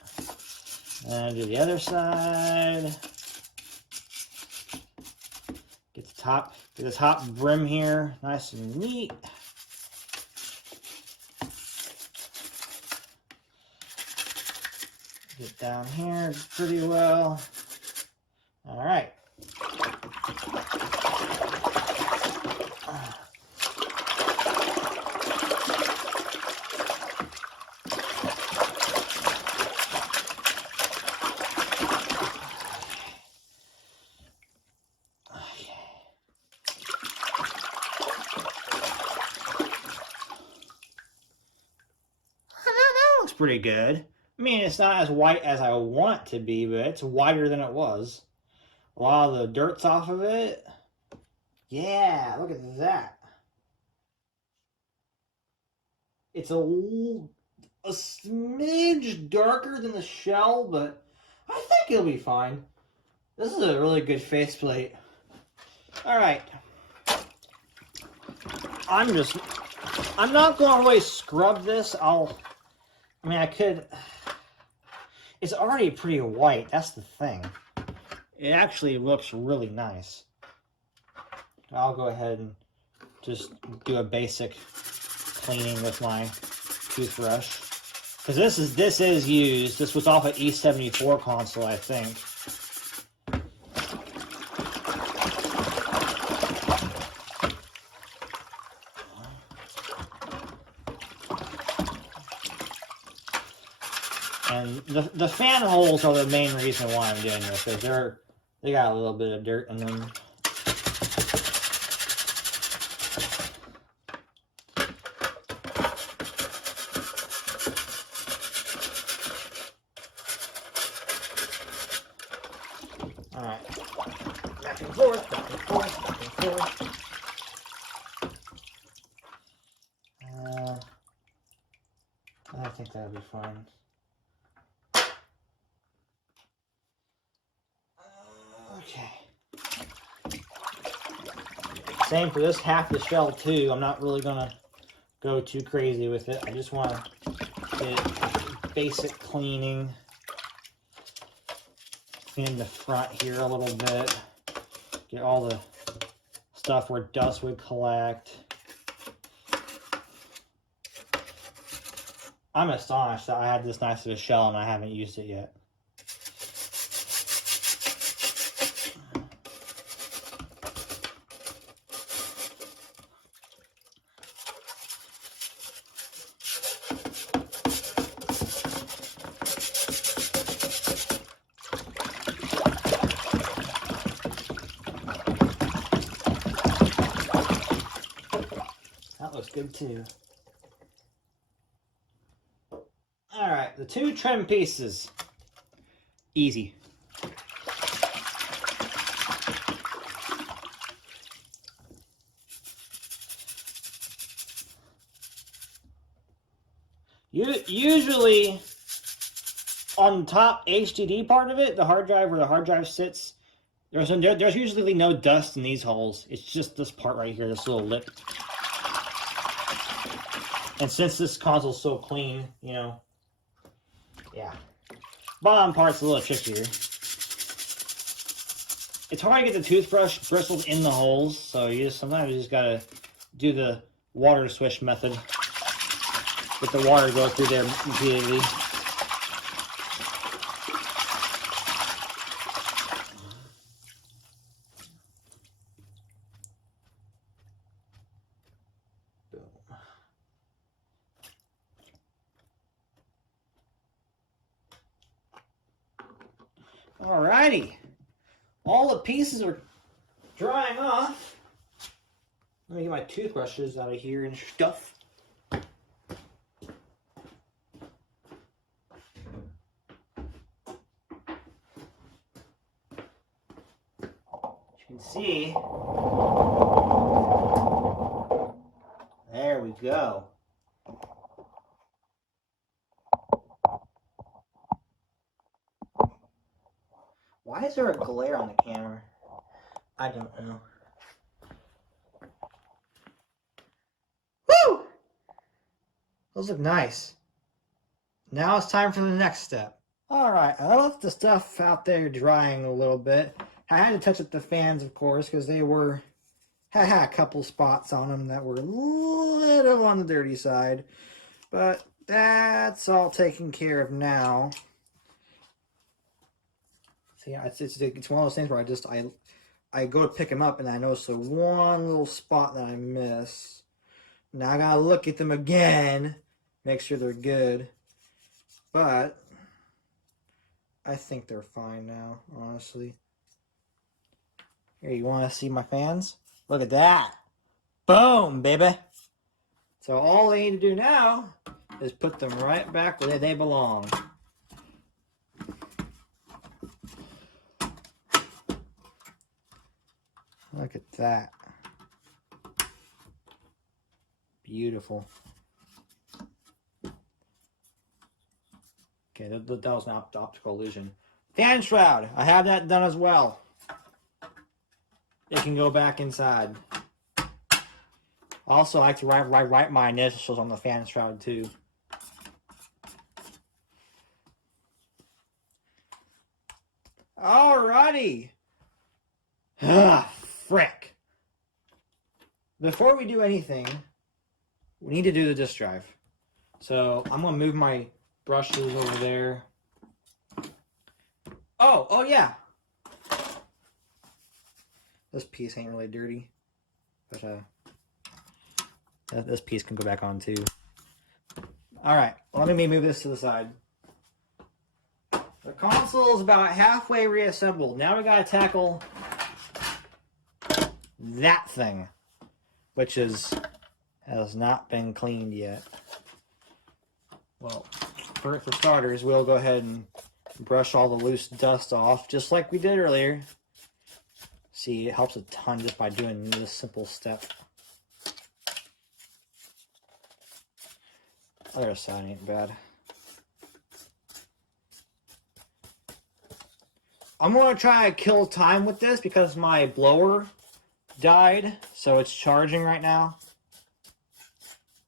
And do the other side. Get the top brim here nice and neat. Get down here pretty well. All right. Pretty good. I mean, it's not as white as I want it to be, but it's whiter than it was. A lot of the dirt's off of it. Yeah, look at that. It's a smidge darker than the shell, but I think it'll be fine. This is a really good faceplate. All right. I'm not going to really scrub this. I mean, I could. It's already pretty white. That's the thing. It actually looks really nice. I'll go ahead and just do a basic cleaning with my toothbrush. Because this is used. This was off an E74 console, I think. And the fan holes are the main reason why I'm doing this, because they got a little bit of dirt in them. All right, back and forth, back and forth, back and forth. I think that'll be fine. Okay. Same for this half the shell too. I'm not really gonna go too crazy with it. I just want to get basic cleaning. Clean the front here a little bit. Get all the stuff where dust would collect. I'm astonished that I had this nice of a shell and I haven't used it yet. That looks good too. Alright, the 2 trim pieces. Easy. Usually, on the top HDD part of it, the hard drive where the hard drive sits, there's usually no dust in these holes. It's just this part right here, this little lip. And since this console's so clean, you know, yeah. Bottom part's a little trickier. It's hard to get the toothbrush bristles in the holes, so sometimes you just gotta do the water swish method. Let the water go through there repeatedly. Alrighty, all the pieces are drying off. Let me get my toothbrushes out of here and stuff. As you can see, there we go. Why is there a glare on the camera? I don't know. Woo! Those look nice. Now it's time for the next step. Alright, I left the stuff out there drying a little bit. I had to touch up the fans, of course, because they had a couple spots on them that were a little on the dirty side. But that's all taken care of now. Yeah, it's one of those things where I go to pick them up and I notice the one little spot that I miss. Now I gotta look at them again, make sure they're good. But I think they're fine now, honestly. Here, you want to see my fans? Look at that! Boom, baby! So all they need to do now is put them right back where they belong. Look at that. Beautiful. Okay, that was an optical illusion. Fan shroud. I have that done as well. It can go back inside. Also, I like to write my initials on the fan shroud too. Alrighty. Ah, frick. Before we do anything, we need to do the disk drive. So I'm gonna move my brushes over there. Oh yeah. This piece ain't really dirty, but this piece can go back on too. All right, let me move this to the side. The console is about halfway reassembled. Now we gotta tackle that thing, which has not been cleaned yet. Well, for starters, we'll go ahead and brush all the loose dust off, just like we did earlier. See, it helps a ton just by doing this simple step. Other side ain't bad. I'm going to try to kill time with this because my blower died, so it's charging right now.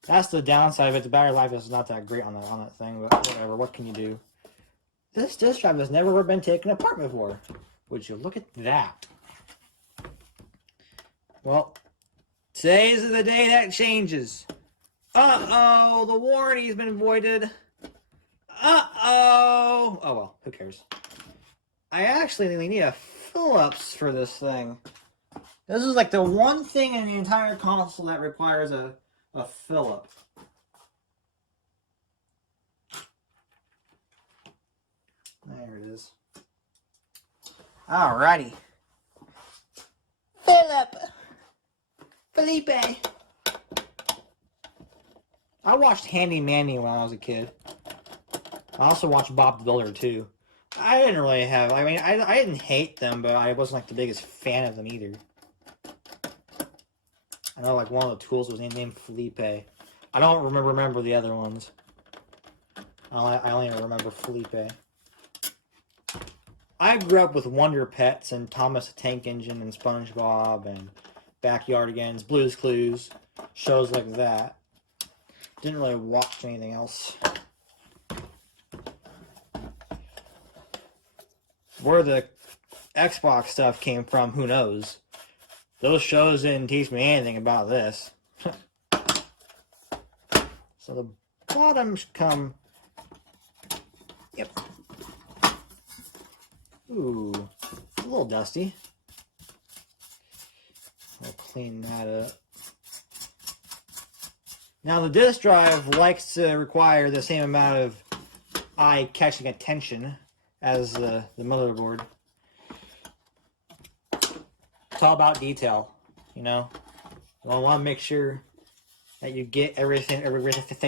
That's the downside of it. The battery life is not that great on that thing, but whatever. What can you do? This disk drive has never been taken apart before. Would you look at that? Well, today's the day that changes. Uh-oh, the warranty's been voided. Uh-oh. Oh, well, who cares? I actually need a Phillips for this thing. This is like the one thing in the entire console that requires a Phillip. There it is. Alrighty. Philip. Felipe. I watched Handy Manny when I was a kid. I also watched Bob the Builder too. I didn't really have, I mean, I didn't hate them, but I wasn't like the biggest fan of them either. I know like one of the tools was named Felipe. I don't remember the other ones. I only remember Felipe. I grew up with Wonder Pets and Thomas the Tank Engine and SpongeBob and Backyardigans, Blue's Clues, shows like that. Didn't really watch anything else. Where the Xbox stuff came from, who knows? Those shows didn't teach me anything about this. So the bottoms come... Yep. Ooh, a little dusty. I'll clean that up. Now the disk drive likes to require the same amount of eye-catching attention as the motherboard. It's all about detail, you know. You want to make sure that you get everything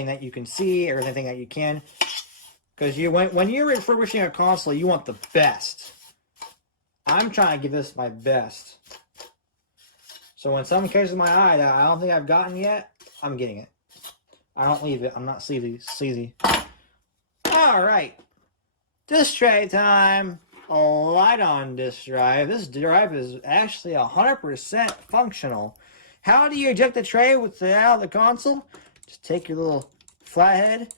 that you can see, everything that you can. Because when you're refurbishing a console, you want the best. I'm trying to give this my best. So when something catches my eye that I don't think I've gotten yet, I'm getting it. I don't leave it. I'm not sleazy. Alright. Disk tray time. A light on disk drive. This drive is actually 100% functional. How do you eject the tray out of the console? Just take your little flathead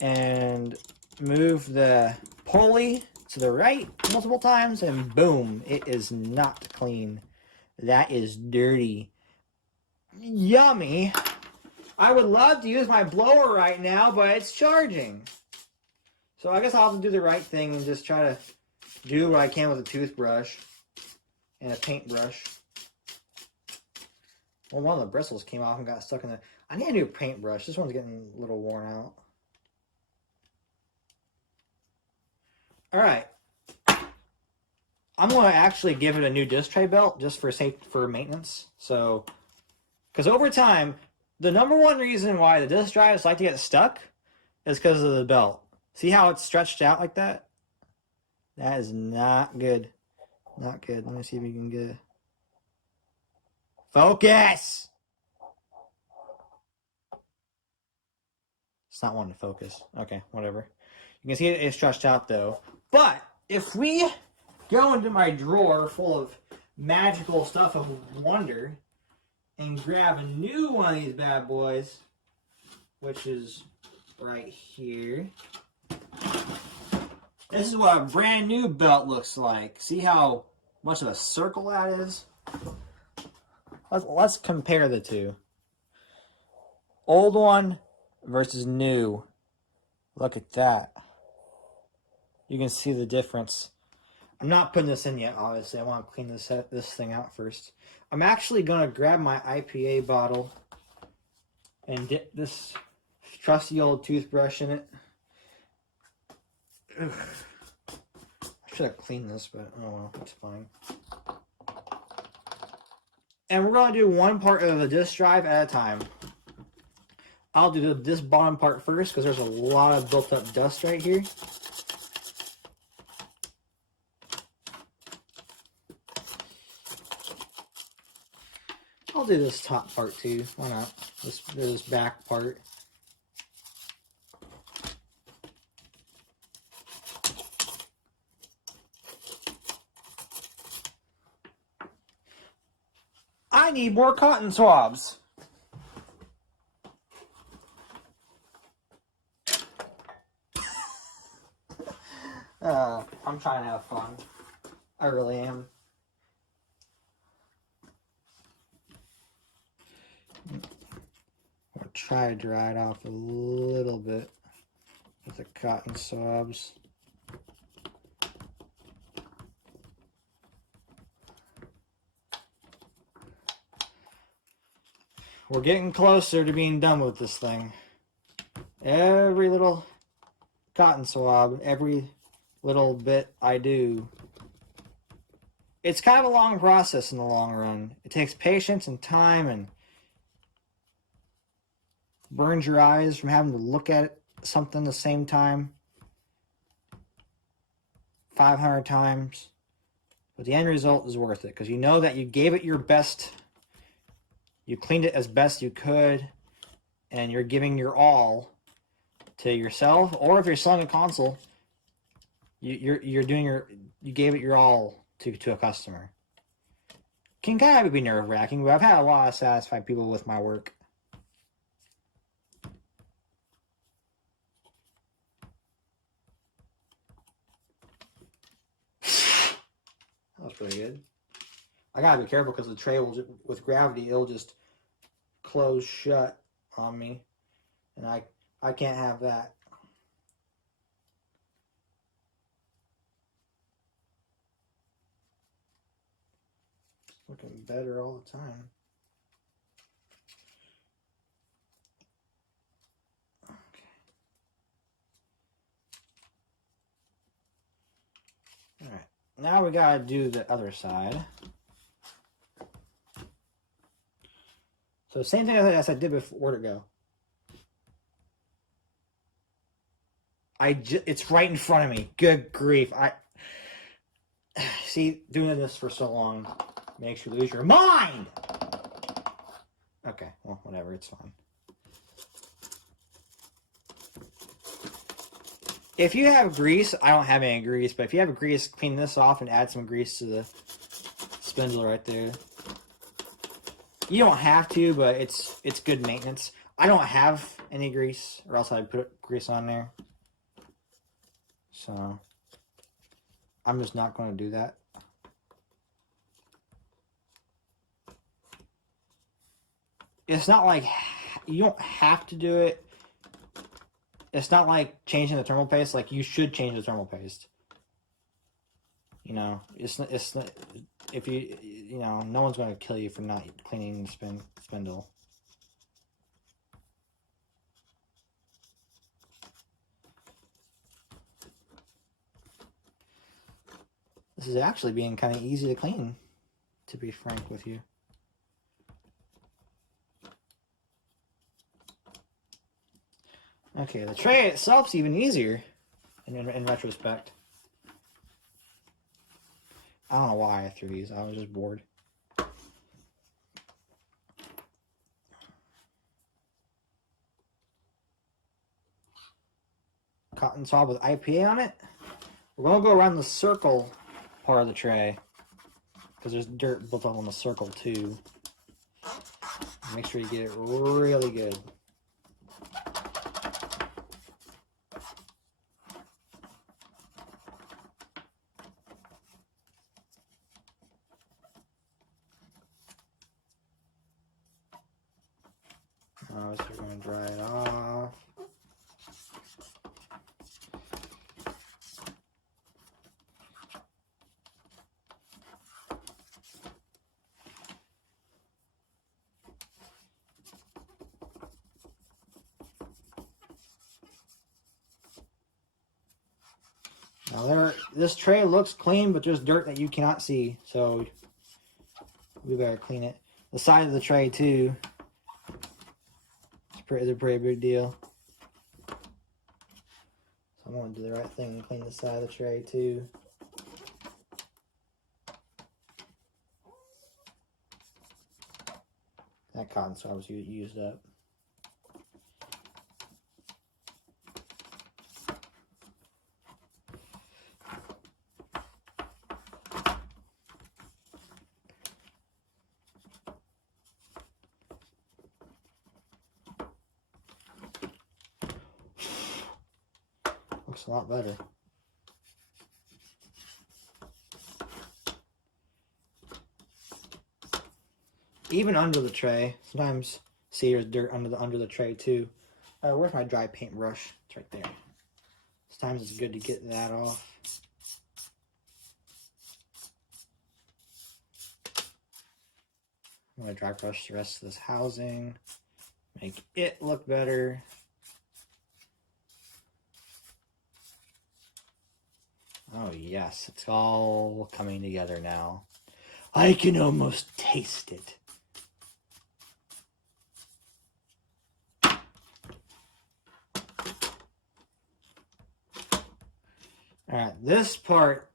and move the pulley to the right multiple times, and boom, it is not clean. That is dirty. Yummy. I would love to use my blower right now, but it's charging. So I guess I'll have to do the right thing and just try to do what I can with a toothbrush and a paintbrush. Well, one of the bristles came off and got stuck in the... I need a new paintbrush. This one's getting a little worn out. Alright. I'm going to actually give it a new disc tray belt just for maintenance. So, because over time, the number one reason why the disc drives like to get stuck is because of the belt. See how it's stretched out like that? That is not good. Not good. Let me see if we can get it. Focus! It's not wanting to focus. Okay, whatever. You can see it's stretched out though. But if we go into my drawer full of magical stuff of wonder and grab a new one of these bad boys, which is right here. This is what a brand new belt looks like. See how much of a circle that is? Let's compare the two. Old one versus new. Look at that. You can see the difference. I'm not putting this in yet, obviously. I want to clean this thing out first. I'm actually going to grab my IPA bottle and dip this trusty old toothbrush in it. Ugh. I should have cleaned this, but oh well, it's fine. And we're going to do one part of the disk drive at a time. I'll do this bottom part first because there's a lot of built up dust right here. I'll do this top part too. Why not? This back part. I need more cotton swabs. I'm trying to have fun. I really am. try to dry it off a little bit with the cotton swabs. We're getting closer to being done with this thing. Every little cotton swab, every little bit I do. It's kind of a long process in the long run. It takes patience and time and burns your eyes from having to look at something the same time 500 times. But the end result is worth it because you know that you gave it your best. You cleaned it as best you could, and you're giving your all to yourself, or if you're selling a console, you gave it your all to a customer. Can kind of be nerve-wracking, but I've had a lot of satisfied people with my work. That was pretty good. I gotta be careful because the tray will, with gravity, it'll just close shut on me, and I can't have that. It's looking better all the time. Okay. All right. Now we gotta do the other side. So same thing as I did before. Where'd it go? It's right in front of me. Good grief. See, doing this for so long makes you lose your mind. Okay, well, whatever, it's fine. If you have grease, I don't have any grease, but if you have grease, clean this off and add some grease to the spindle right there. You don't have to, but it's good maintenance. I don't have any grease, or else I'd put grease on there. So, I'm just not going to do that. It's not like you don't have to do it. It's not like changing the thermal paste. Like, you should change the thermal paste. You know, it's not, if you know, no one's going to kill you for not cleaning the spindle. This is actually being kind of easy to clean, to be frank with you. Okay, the tray itself's even easier in retrospect. I don't know why I threw these. I was just bored. Cotton swab with IPA on it. We're going to go around the circle part of the tray because there's dirt built up on the circle too. Make sure you get it really good. So we're going to dry it off. Now this tray looks clean, but there's dirt that you cannot see, so we better clean it. The side of the tray too is a pretty big deal. So I'm going to do the right thing and clean the side of the tray too. That cotton swab was used up. Looks a lot better. Even under the tray, sometimes See, there's dirt under the tray too. Where's my dry paint brush? It's right there. Sometimes it's good to get that off. I'm going to dry brush the rest of this housing. Make it look better. Oh yes, it's all coming together now. I can almost taste it. Alright, this part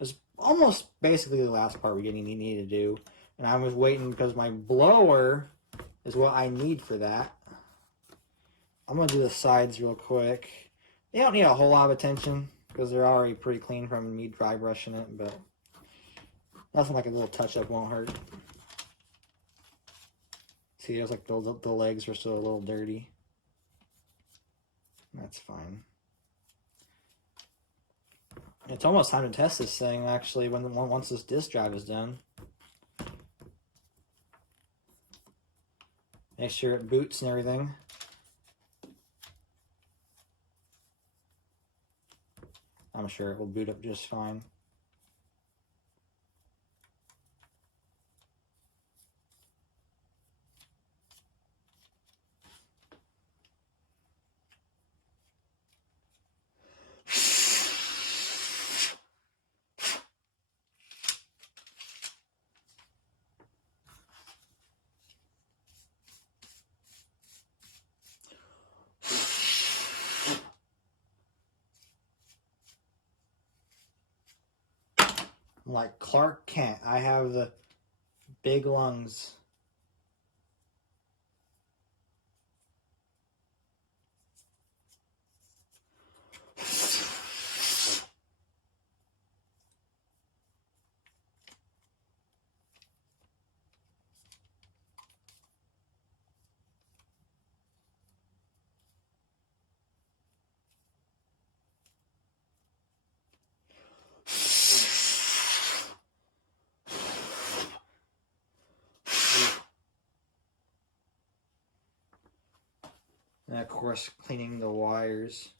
is almost basically the last part we need to do. And I was waiting because my blower is what I need for that. I'm going to do the sides real quick. They don't need a whole lot of attention because they're already pretty clean from me dry brushing it, but nothing like a little touch-up won't hurt. See, there's like the legs are still a little dirty. That's fine. It's almost time to test this thing, actually, once this disk drive is done. Make sure it boots and everything. I'm sure it will boot up just fine. I'm like Clark Kent. I have the big lungs. And of course, cleaning the wires.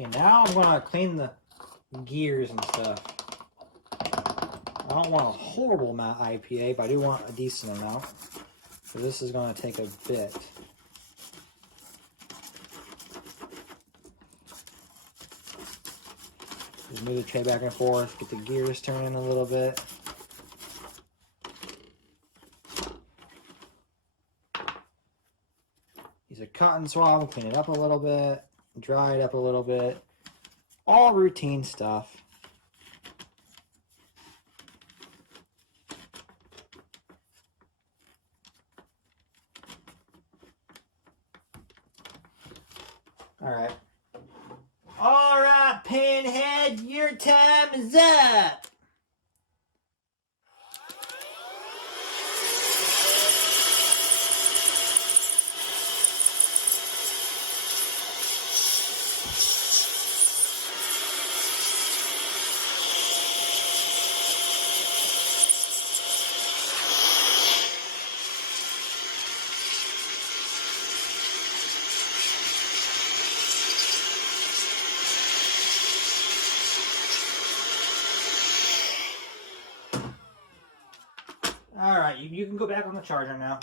Okay, now I'm going to clean the gears and stuff. I don't want a horrible amount of IPA, but I do want a decent amount. So this is going to take a bit. Just move the tray back and forth, get the gears turning a little bit. Use a cotton swab, clean it up a little bit, dry it up a little bit. All routine stuff. Alright. Alright, Pinhead, your time is up! Alright, you can go back on the charger now.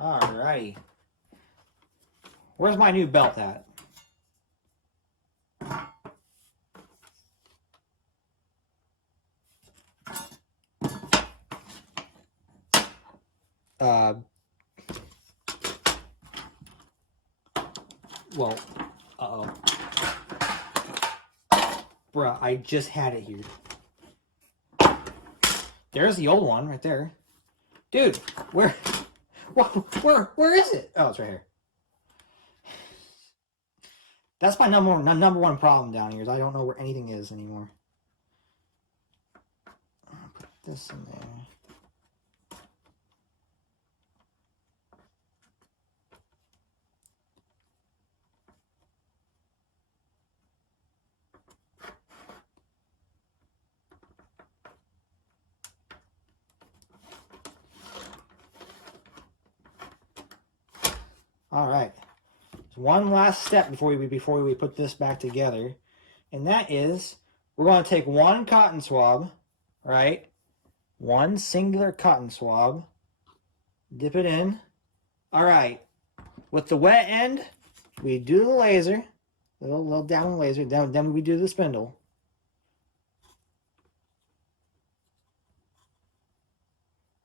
Alrighty. Where's my new belt at? Well, uh-oh. Bruh, I just had it here. There's the old one right there. Dude, where is it? Oh, it's right here. That's my number one problem down here is I don't know where anything is anymore. I'll put this in there. All right. There's one last step before we put this back together, and that is we're going to take one cotton swab, right? One singular cotton swab. Dip it in. All right. With the wet end, we do the laser, little down the laser. Then we do the spindle.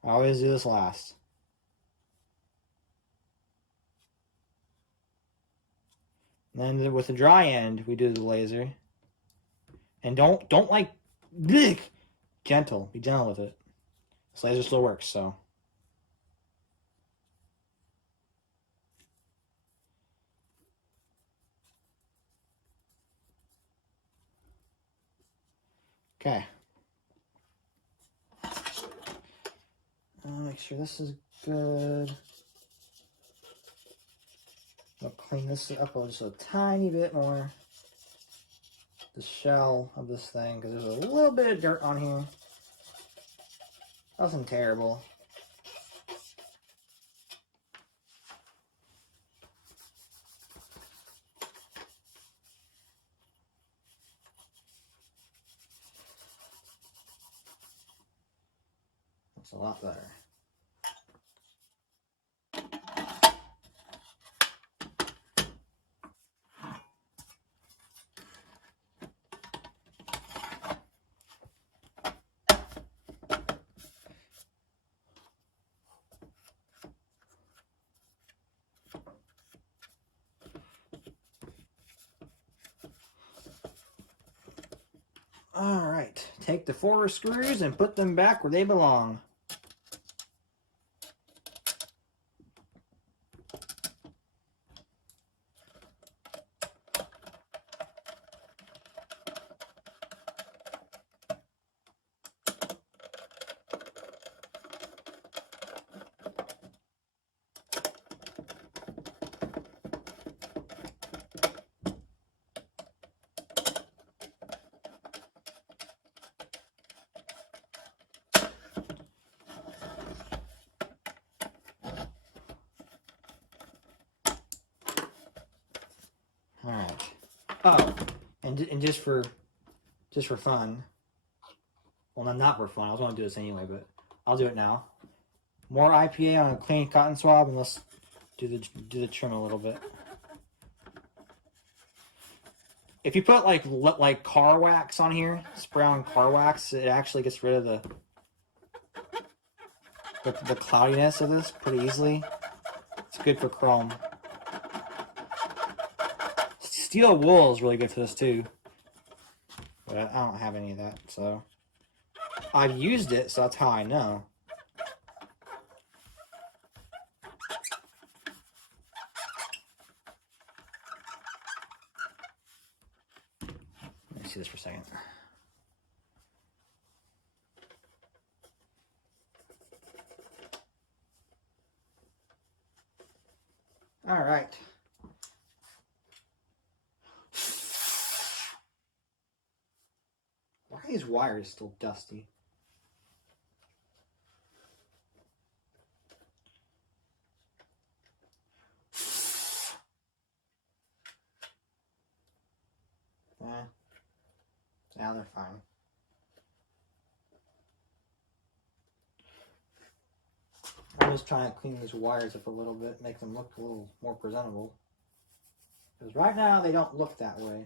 I always do this last. And then with the dry end, we do the laser. And don't like bleh, gentle. Be gentle with it. This laser still works, so. Okay. I'll make sure this is good. I'll clean this up just a tiny bit more. The shell of this thing, because there's a little bit of dirt on here. Nothing terrible. That's a lot better. All right, take the 4 screws and put them back where they belong. All right. Oh, and just for fun. Well, not for fun. I was going to do this anyway, but I'll do it now. More IPA on a clean cotton swab, and let's do the trim a little bit. If you put like car wax on here, spray on car wax, it actually gets rid of the cloudiness of this pretty easily. It's good for chrome. Steel wool is really good for this too. But I don't have any of that, so. I've used it, so that's how I know. Let me see this for a second. All right. Why are these wires still dusty? Now they're fine. I'm just trying to clean these wires up a little bit, make them look a little more presentable. Because right now they don't look that way.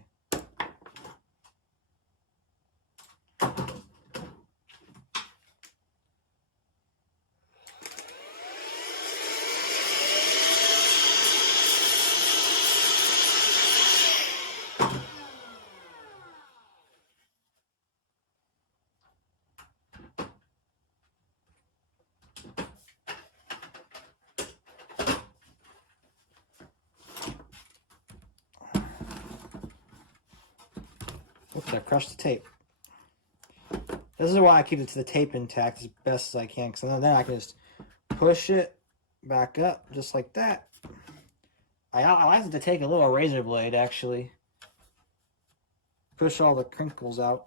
Oops, I crushed the tape. This is why I keep the tape intact as best as I can, because then I can just push it back up just like that. I like it to take a little razor blade, actually. Push all the crinkles out.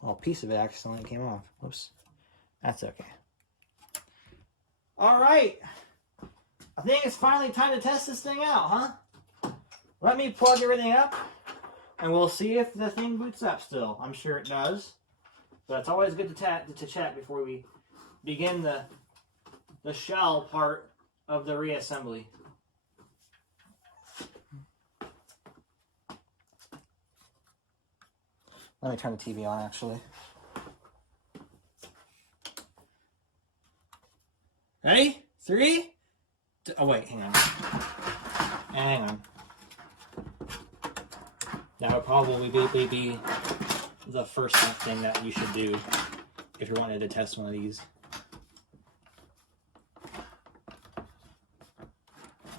Oh, a piece of it accidentally came off. Whoops. That's okay. Alright. I think it's finally time to test this thing out, huh? Let me plug everything up, and we'll see if the thing boots up still. I'm sure it does. But it's always good to chat before we begin the shell part of the reassembly. Let me turn the TV on, actually. Ready? 3, 2, oh wait, hang on. Hang on. That would probably be the first thing that you should do if you wanted to test one of these.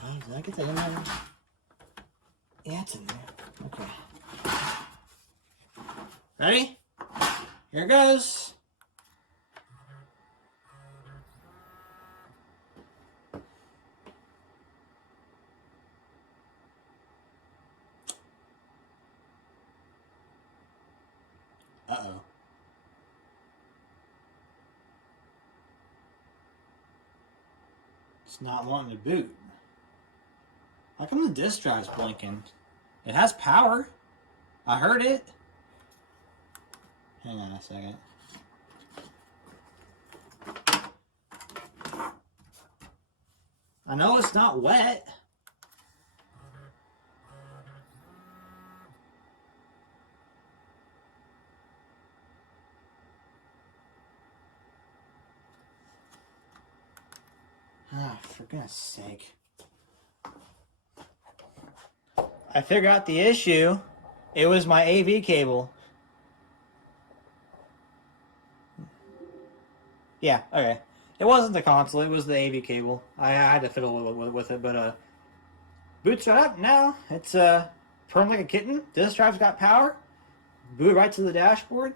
Oh, did I get that in there? Yeah, it's in there. Okay. Ready? Here goes. Uh-oh. It's not wanting to boot. How come the disk drive's blinking? It has power. I heard it. Hang on a second. I know it's not wet. Ah, for goodness sake. I figured out the issue. It was my AV cable. Yeah, okay. It wasn't the console, it was the AV cable. I had to fiddle with it, but boots right up now. It's purring like a kitten. Disk drive's got power. Boot right to the dashboard.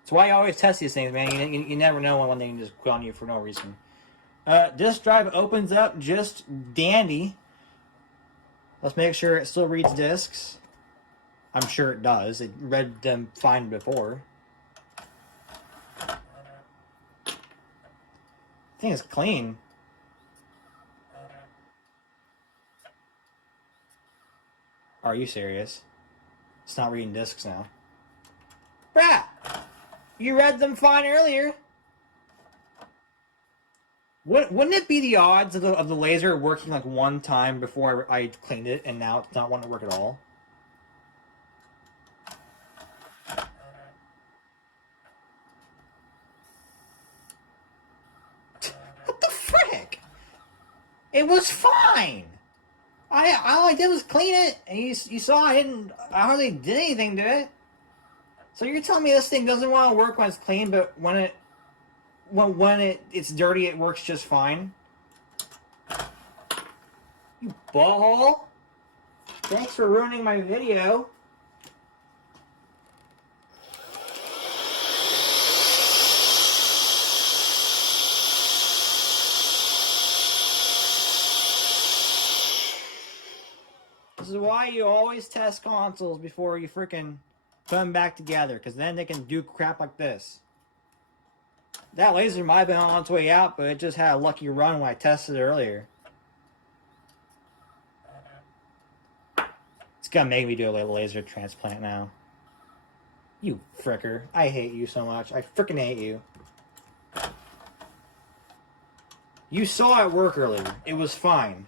That's why you always test these things, man. You never know when they can just quit on you for no reason. Disk drive opens up just dandy. Let's make sure it still reads discs. I'm sure it does. It read them fine before. I think it's clean. Are you serious? It's not reading discs now. Brah! You read them fine earlier. Wouldn't it be the odds of the laser working like one time before I cleaned it and now it's not wanting to work at all? What the frick? It was fine. All I did was clean it, and you saw I hardly did anything to it. So you're telling me this thing doesn't want to work when it's clean, but when it's dirty, it works just fine? You butthole! Thanks for ruining my video. This is why you always test consoles before you freaking put them back together, because then they can do crap like this. That laser might have been on its way out, but it just had a lucky run when I tested it earlier. It's gonna make me do a little laser transplant now. You fricker. I hate you so much. I freaking hate you. You saw it work earlier. It was fine.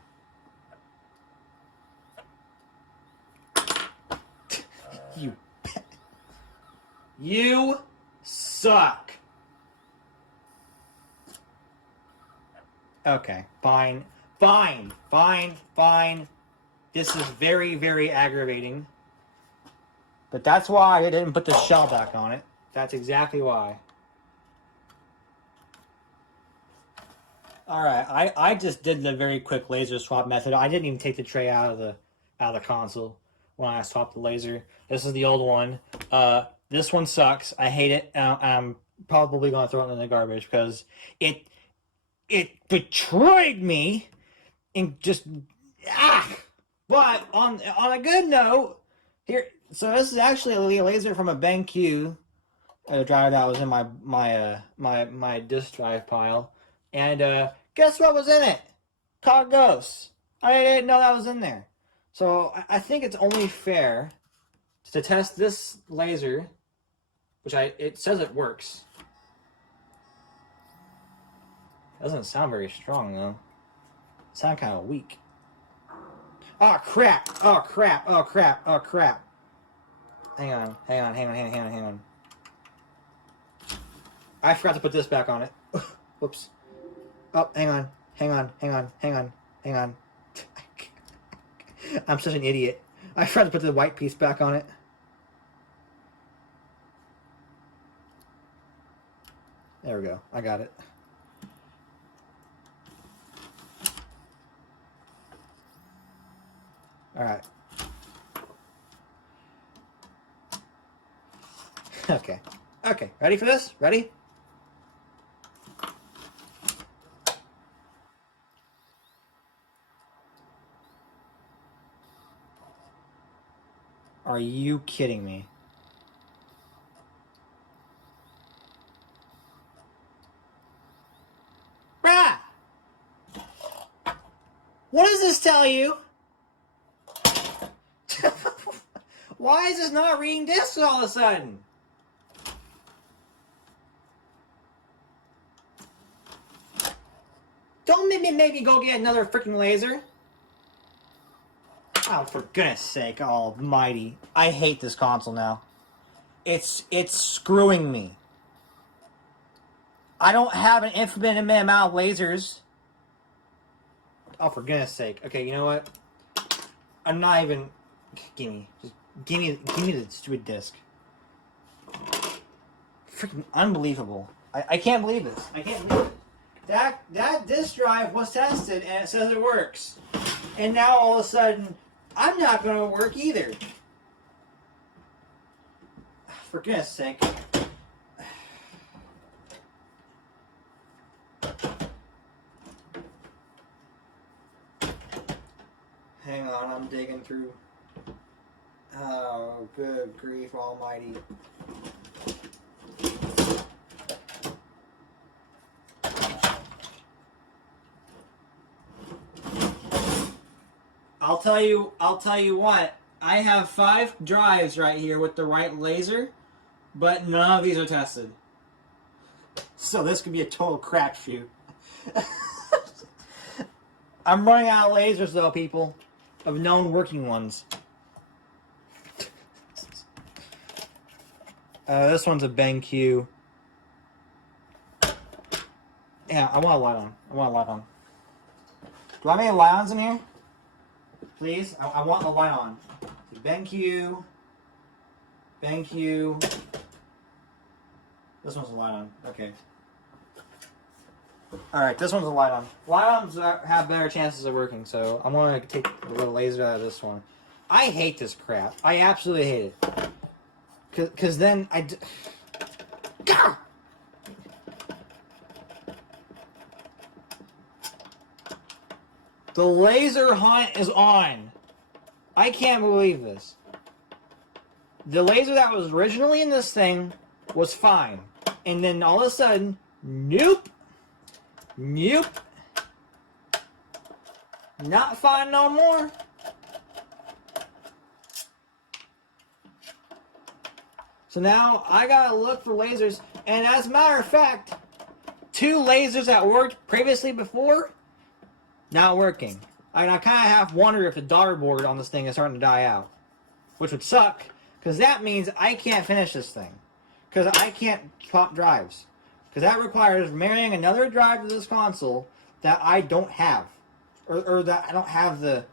You suck. Okay, fine. This is very, very aggravating. But that's why I didn't put the shell back on it. That's exactly why. Alright, I just did the very quick laser swap method. I didn't even take the tray out of the console. when I swapped the laser. This is the old one. This one sucks. I hate it. I'm probably going to throw it in the garbage because it betrayed me and just But on a good note, here. So this is actually a laser from a BenQ drive that was in my disk drive pile, and guess what was in it? Caught ghosts. I didn't know that was in there. So I think it's only fair to test this laser, which it says it works. Doesn't sound very strong though. It sounds kind of weak. Oh crap! Oh crap! Oh crap! Oh crap! Hang on! I forgot to put this back on it. Whoops. Oh, hang on. I'm such an idiot. I forgot to put the white piece back on it. There we go. I got it. Alright. Okay. Okay. Ready for this? Ready? Are you kidding me? Brah! What does this tell you? Why is this not reading discs all of a sudden? Don't make me go get another freaking laser. Oh, for goodness sake, almighty. I hate this console now. It's screwing me. I don't have an infinite amount of lasers. Oh, for goodness sake. Okay, you know what? I'm not even... Give me the stupid disc. Freaking unbelievable. I can't believe this. I can't believe it. That disk drive was tested and it says it works. And now all of a sudden, I'm not going to work either. For goodness sake. Hang on, I'm digging through. Oh, good grief almighty. I'll tell you what. I have 5 drives right here with the right laser, but none of these are tested. So this could be a total crapshoot. I'm running out of lasers though, people. Of known working ones. This one's a BenQ. Yeah, I want a light on. Do I have any light ons in here? Please? I want a light on. BenQ. This one's a light on. Okay. Alright, this one's a light on. Light ons have better chances of working, so I'm going to take the little laser out of this one. I hate this crap. I absolutely hate it. Because then Gah! The laser hunt is on. I can't believe this. The laser that was originally in this thing was fine. And then all of a sudden, nope. Not fine no more. So now I gotta look for lasers. And as a matter of fact, 2 lasers that worked previously before, not working. I kind of half wonder if the daughter board on this thing is starting to die out. Which would suck, because that means I can't finish this thing. Because I can't swap drives. Because that requires marrying another drive to this console that I don't have. Or that I don't have the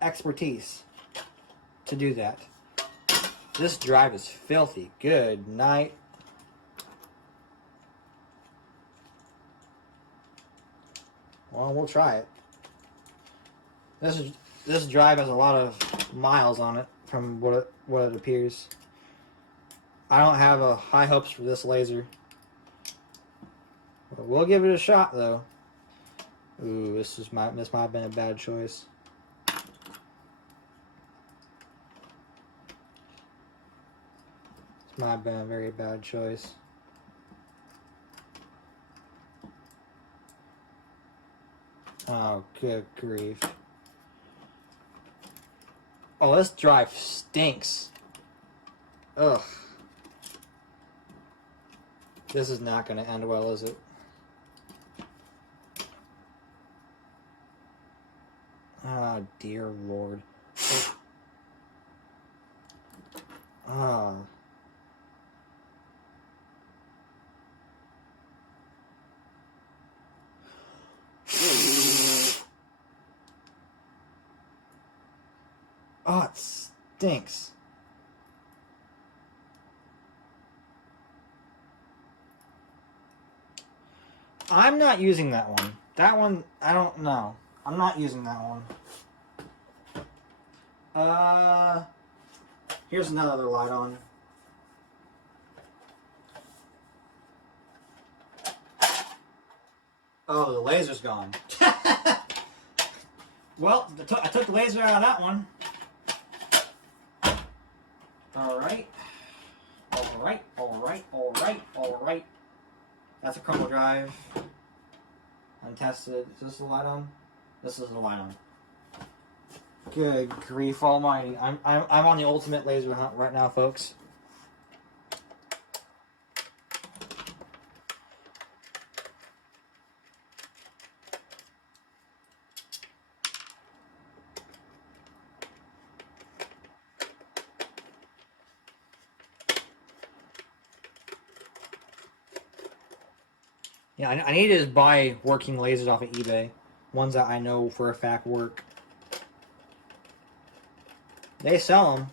expertise to do that. This drive is filthy. Good night. Well, we'll try it. This drive has a lot of miles on it from what it appears. I don't have high hopes for this laser. But we'll give it a shot though. Ooh, this might have been a bad choice. This might have been a very bad choice. Oh, good grief. Oh, this drive stinks. Ugh. This is not going to end well, is it? Oh, dear Lord. Ah. Oh, it stinks. I'm not using that one. That one, I don't know. I'm not using that one. Here's another light on. Oh, the laser's gone. Well, I took the laser out of that one. Alright. Alright. That's a crumble drive. Untested. Is this the light on? This is the light on. Good grief almighty. I'm on the ultimate laser hunt right now, folks. Yeah, I need to just buy working lasers off of eBay. Ones that I know for a fact work. They sell them.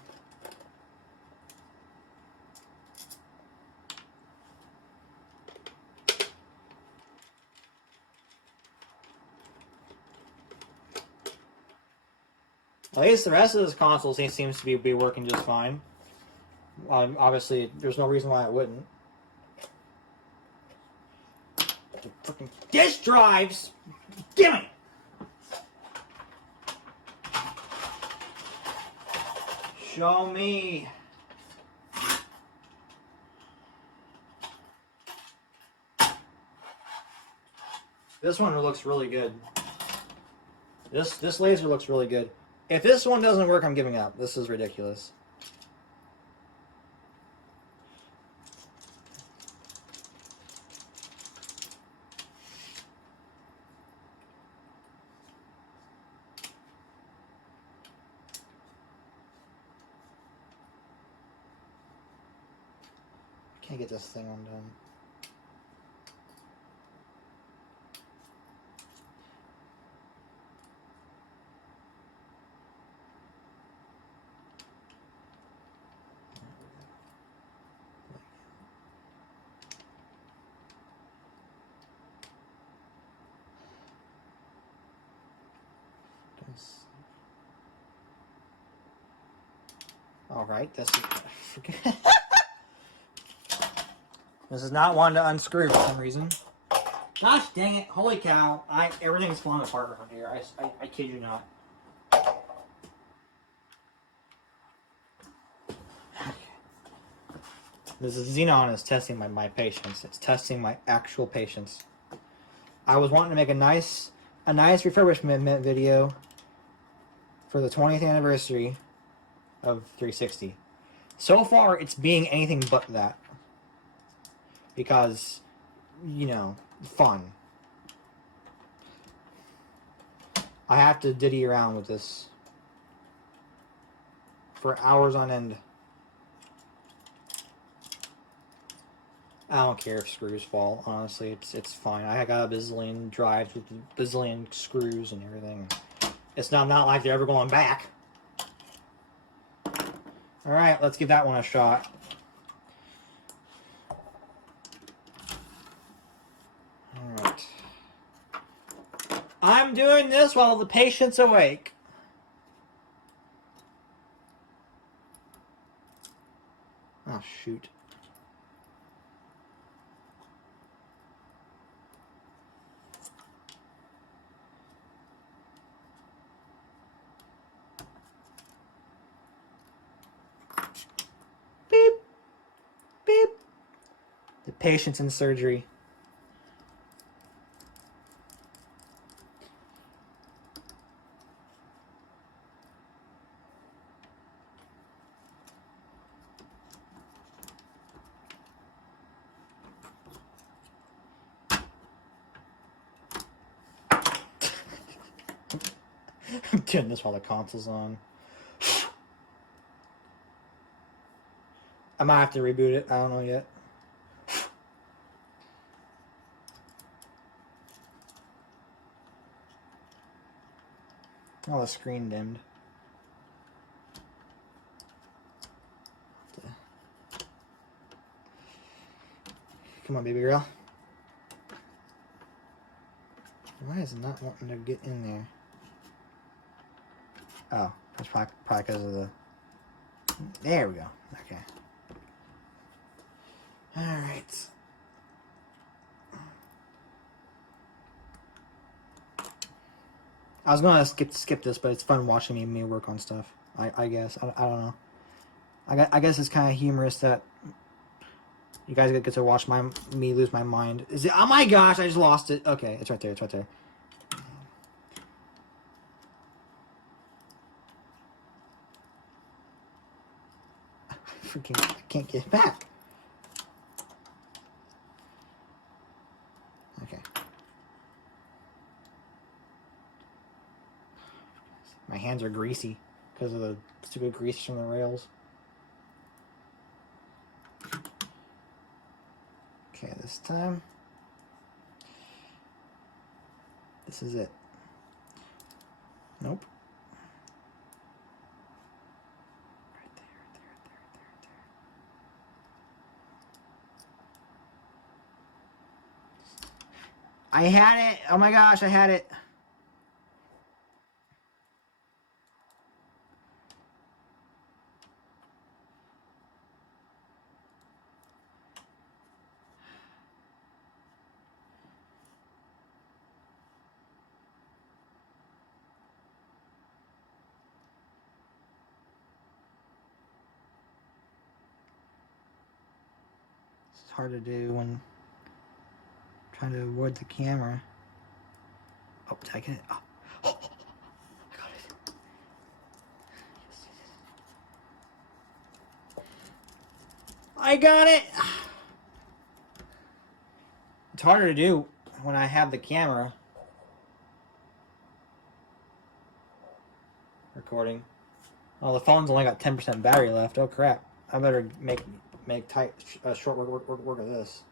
At least the rest of this console seems to be working just fine. Obviously, there's no reason why it wouldn't. Freaking disk drives! Give me! Show me. This one looks really good. This laser looks really good. If this one doesn't work, I'm giving up. This is ridiculous. Can't get this thing undone. All right, this is this is not one to unscrew for some reason. Gosh dang it! Holy cow! Everything's falling apart around here. I kid you not. This is Xenon is testing my patience. It's testing my actual patience. I was wanting to make a nice refurbishment video for the 20th anniversary of 360. So far, it's being anything but that. Because, you know, fun. I have to diddy around with this for hours on end. I don't care if screws fall, honestly, it's fine. I got a bazillion drives with a bazillion screws and everything. It's not like they're ever going back. Alright, let's give that one a shot. Alright. I'm doing this while the patient's awake. Oh, shoot. Beep. Beep. The patient's in surgery. I'm doing this while the console's on. I might have to reboot it. I don't know yet. Oh, the screen dimmed. Come on, baby girl. Why is it not wanting to get in there? Oh, that's probably because of the... There we go. Okay. Alright. I was gonna skip this, but it's fun watching me work on stuff. I guess. I don't know. I guess it's kind of humorous that you guys get to watch me lose my mind. Is it? Oh my gosh! I just lost it. Okay, it's right there. It's right there. I can't get it back. Okay. My hands are greasy because of the stupid grease from the rails. Okay, this time. This is it. Nope. Right there, right there, right there, right there, right there. I had it! Oh my gosh, I had it! It's hard to do when trying to avoid the camera. Oh, did I get it? Oh, oh, I got it. Yes, yes. I got it! It's harder to do when I have the camera recording. Oh, the phone's only got 10% battery left. Oh crap! I better make tight short work of this.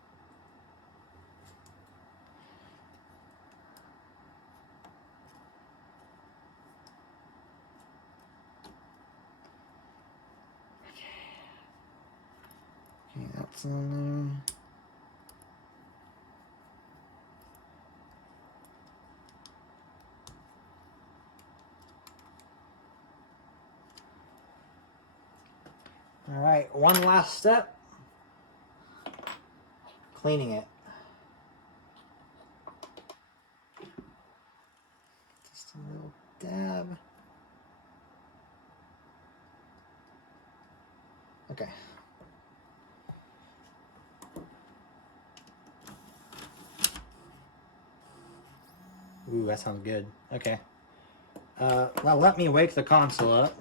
Okay, that's on there. All right, one last step. Cleaning it. Just a little dab. Okay. Ooh, that sounds good. Okay. Well, let me wake the console up.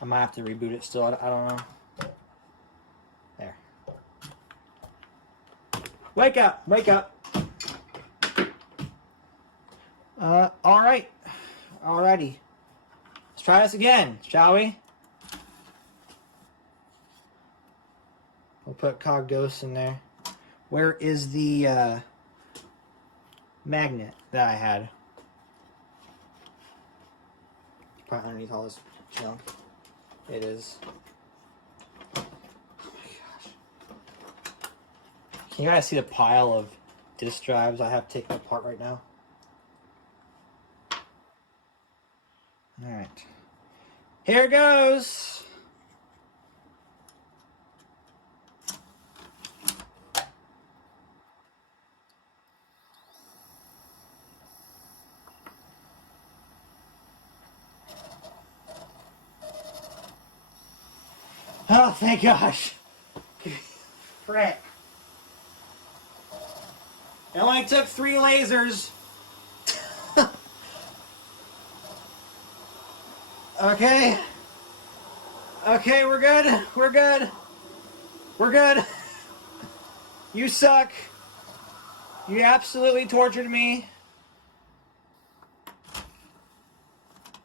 I might have to reboot it still. I don't know. There. Wake up! Wake up! Alright. Alrighty. Let's try this again, shall we? We'll put Cogdos in there. Where is the magnet that I had? Probably underneath all this junk. It is. Oh my gosh. Can you guys see the pile of disk drives I have taken apart right now? Alright. Here goes! Oh, thank gosh. Frick. It only took 3 lasers. Okay. Okay, we're good. We're good. We're good. You suck. You absolutely tortured me.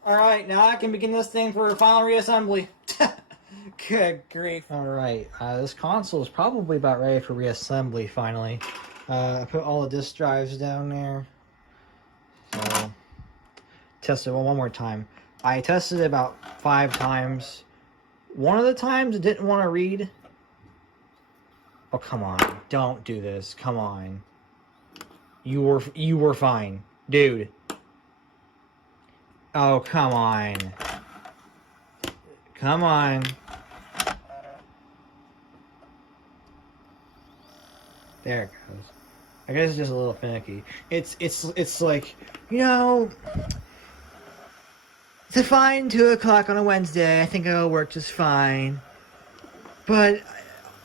Alright, now I can begin this thing for final reassembly. Good grief. Alright, this console is probably about ready for reassembly finally. I put all the disk drives down there. So, test it one more time. I tested it about 5 times. One of the times it didn't want to read. Oh, come on. Don't do this. Come on. You were fine. Dude. Oh, come on. Come on. There it goes. I guess it's just a little finicky. It's like, you know, it's a fine 2 o'clock on a Wednesday. I think it'll work just fine. But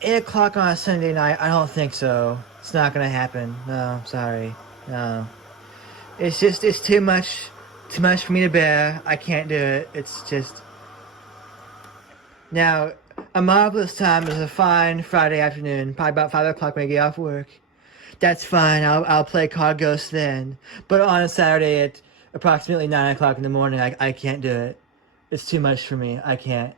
8 o'clock on a Sunday night, I don't think so. It's not gonna happen. No, sorry. No. It's too much for me to bear. I can't do it. It's just... Now, a marvelous time is a fine Friday afternoon, probably about 5 o'clock when I get off work. That's fine, I'll play Card Ghost then. But on a Saturday at approximately 9 o'clock in the morning, I can't do it. It's too much for me. I can't.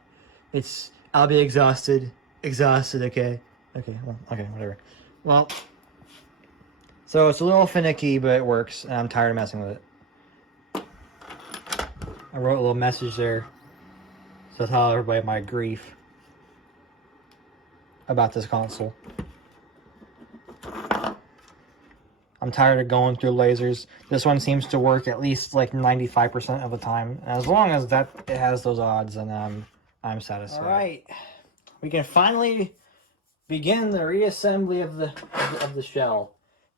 I'll be exhausted. Okay? Okay, well, okay, whatever. Well, so it's a little finicky, but it works, and I'm tired of messing with it. I wrote a little message there. So tell everybody my grief about this console. I'm tired of going through lasers. This one seems to work at least like 95% of the time. As long as it has those odds, then I'm satisfied. All right, we can finally begin the reassembly of the shell.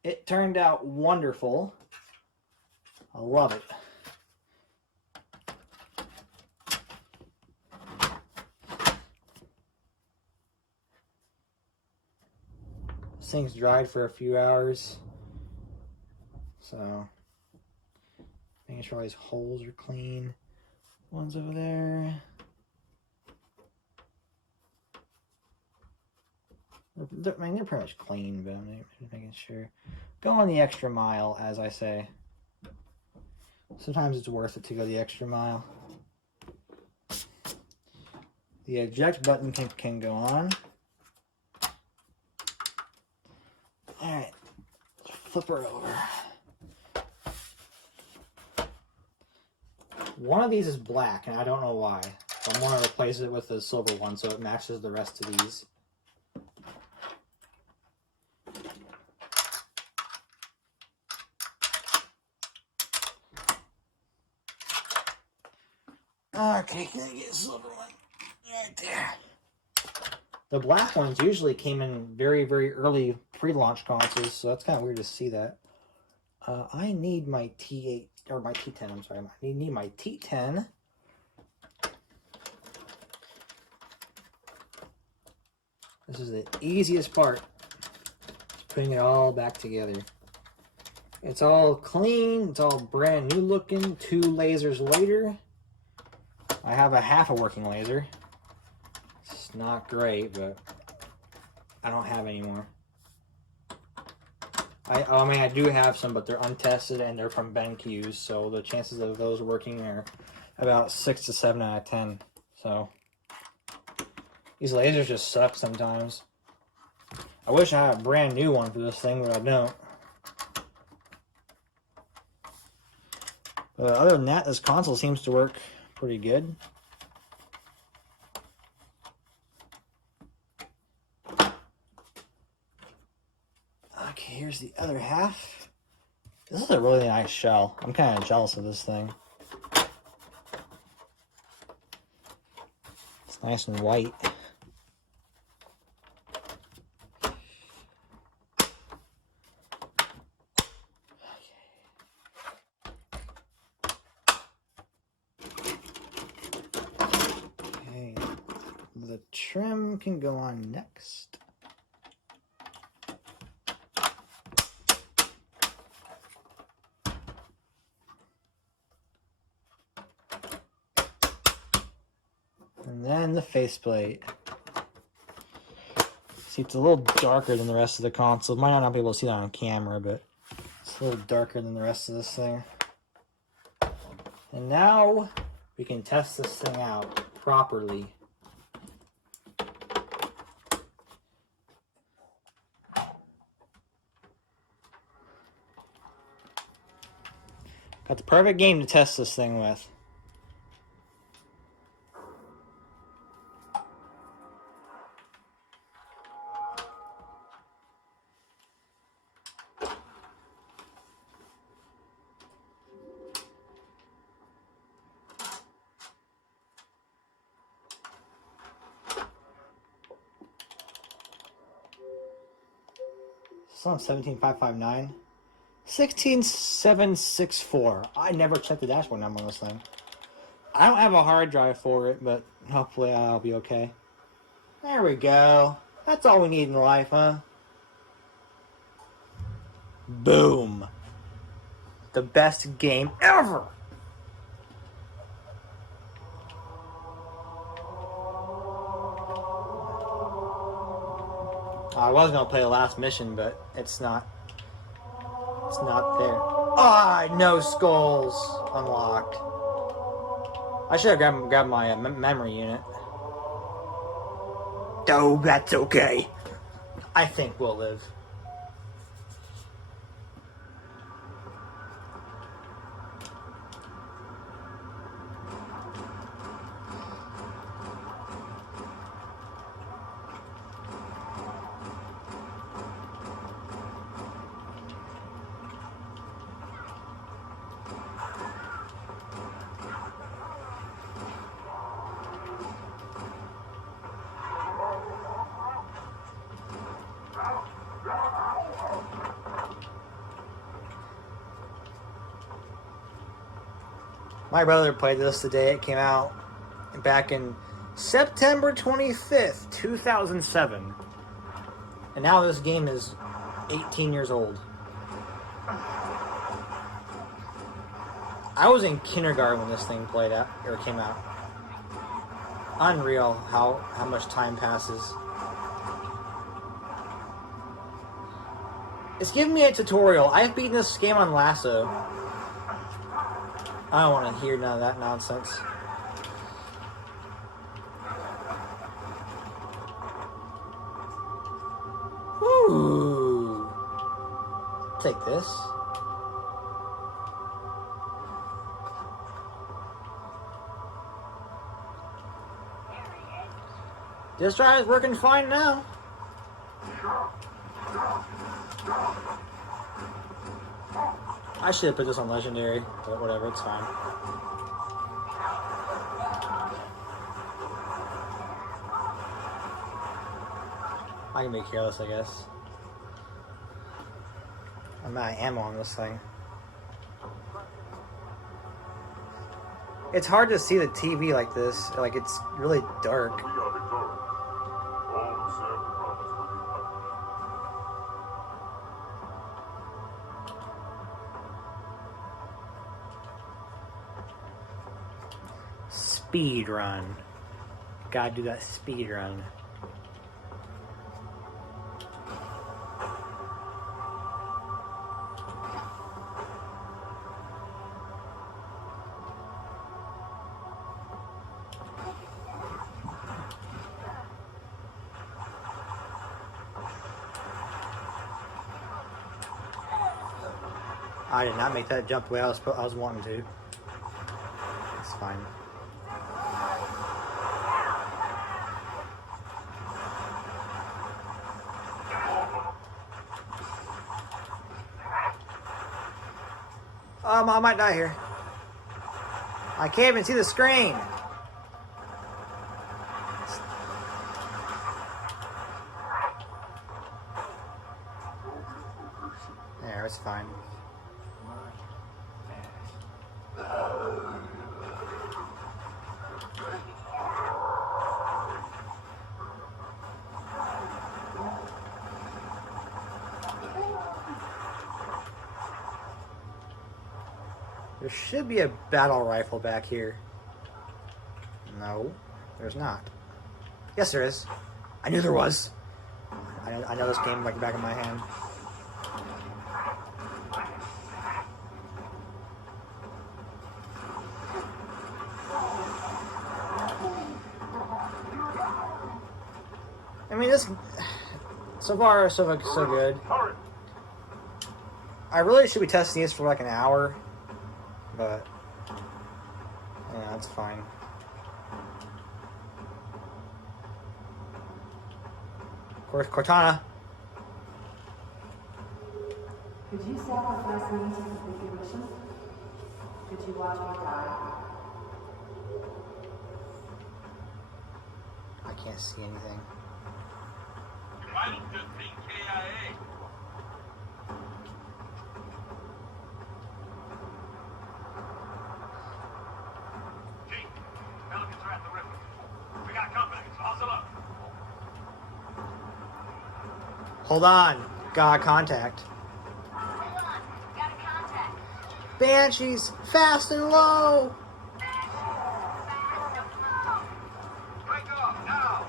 It turned out wonderful. I love it. This thing's dried for a few hours, so making sure all these holes are clean. One's over there. I mean, they're pretty much clean, but I'm just making sure. Going the extra mile, as I say. Sometimes it's worth it to go the extra mile. The eject button can go on. Alright, flip her over. One of these is black, and I don't know why. So I'm going to replace it with the silver one so it matches the rest of these. Okay, can I get a silver one? Right there. The black ones usually came in very, very early pre-launch consoles, so that's kind of weird to see that. I need my T8, or my T10, I'm sorry. I need my T10. This is the easiest part. Just putting it all back together. It's all clean, it's all brand new looking. 2 lasers later. I have a half a working laser. It's not great, but I don't have any more. I mean, I do have some, but they're untested and they're from BenQs, so the chances of those working are about 6 to 7 out of 10. So these lasers just suck sometimes. I wish I had a brand new one for this thing, but I don't. But other than that, this console seems to work pretty good. Okay, here's the other half. This is a really nice shell. I'm kind of jealous of this thing. It's nice and white. the trim can go on next. And then the faceplate. See, it's a little darker than the rest of the console. Might not be able to see that on camera, but it's a little darker than the rest of this thing. And now we can test this thing out properly. Got the perfect game to test this thing with. It's on 17559. 16764. I never checked the dashboard number on this thing. I don't have a hard drive for it, but hopefully I'll be okay. There we go. That's all we need in life, huh? Boom. The best game ever. I was gonna play the last mission, but it's not there. Ah, no skulls unlocked. I should have grabbed my memory unit. Oh, that's okay. I think we'll live. My brother played this the day it came out back in September 25th, 2007. And now this game is 18 years old. I was in kindergarten when this thing played out or came out. Unreal how much time passes. It's giving me a tutorial. I've beaten this game on Lasso. I don't want to hear none of that nonsense. Ooh. Take this. This drive is working fine now. I should have put this on Legendary, but whatever, it's fine. I can be careless, I guess. I'm out of ammo on this thing. It's hard to see the TV like this. Like, it's really dark. Speed run. Gotta do that speed run. I did not make that jump the way I was wanting to. It's fine. I might die here. I can't even see the screen. There, it's fine. There should be a battle rifle back here. No, there's not. Yes, there is. I knew there was. I know this game like the back of my hand. I mean, this so far so good. I really should be testing these for like an hour, but yeah, that's fine. Of course, Cortana. Could you set our fascinating configuration? Could you watch me die? I can't see anything. Vital 15 KIA. Chief, Pelicans are at the river. We got company, so hustle up. Hold on. Got contact. Hold on, got a contact. Banshees, fast and low. Break off now.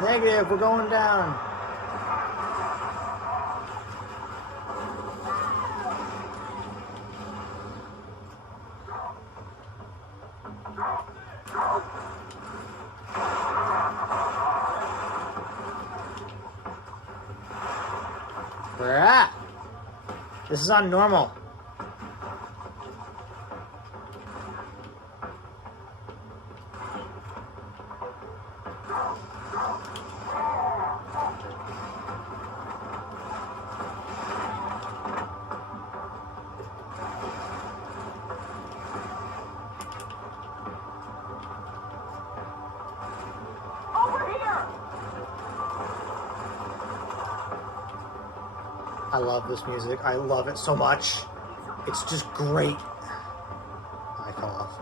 Negative, we're going down. We're at. This is on normal. I love this music. I love it so much. It's just great. I fell off.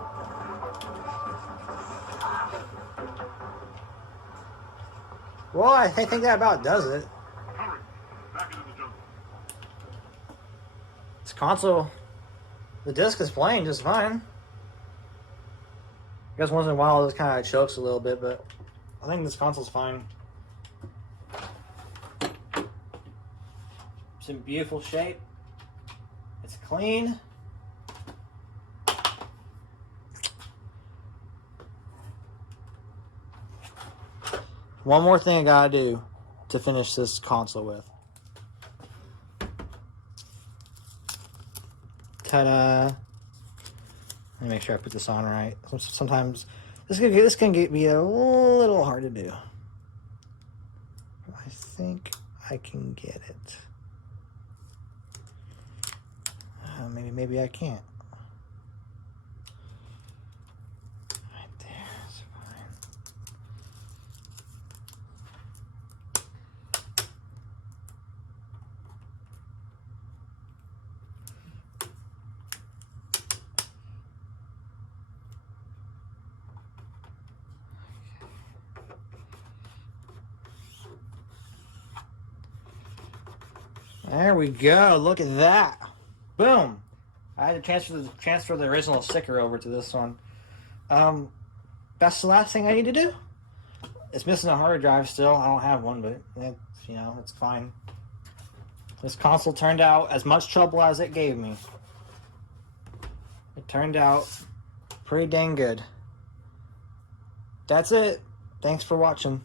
Well, I think that about does it. Hurry, back into the jungle. This console, the disc is playing just fine. I guess once in a while it kind of chokes a little bit, but I think this console's fine. It's in beautiful shape. It's clean. One more thing I gotta do to finish this console with. Ta-da! Let me make sure I put this on right. Sometimes this can be a little hard to do. I think I can get it. Maybe I can't. Right there, it's fine. There we go. Look at that. Boom. I had to transfer the original sticker over to this one. That's the last thing I need to do. It's missing a hard drive still. I don't have one, but it's fine. This console turned out as much trouble as it gave me. It turned out pretty dang good. That's it. Thanks for watching.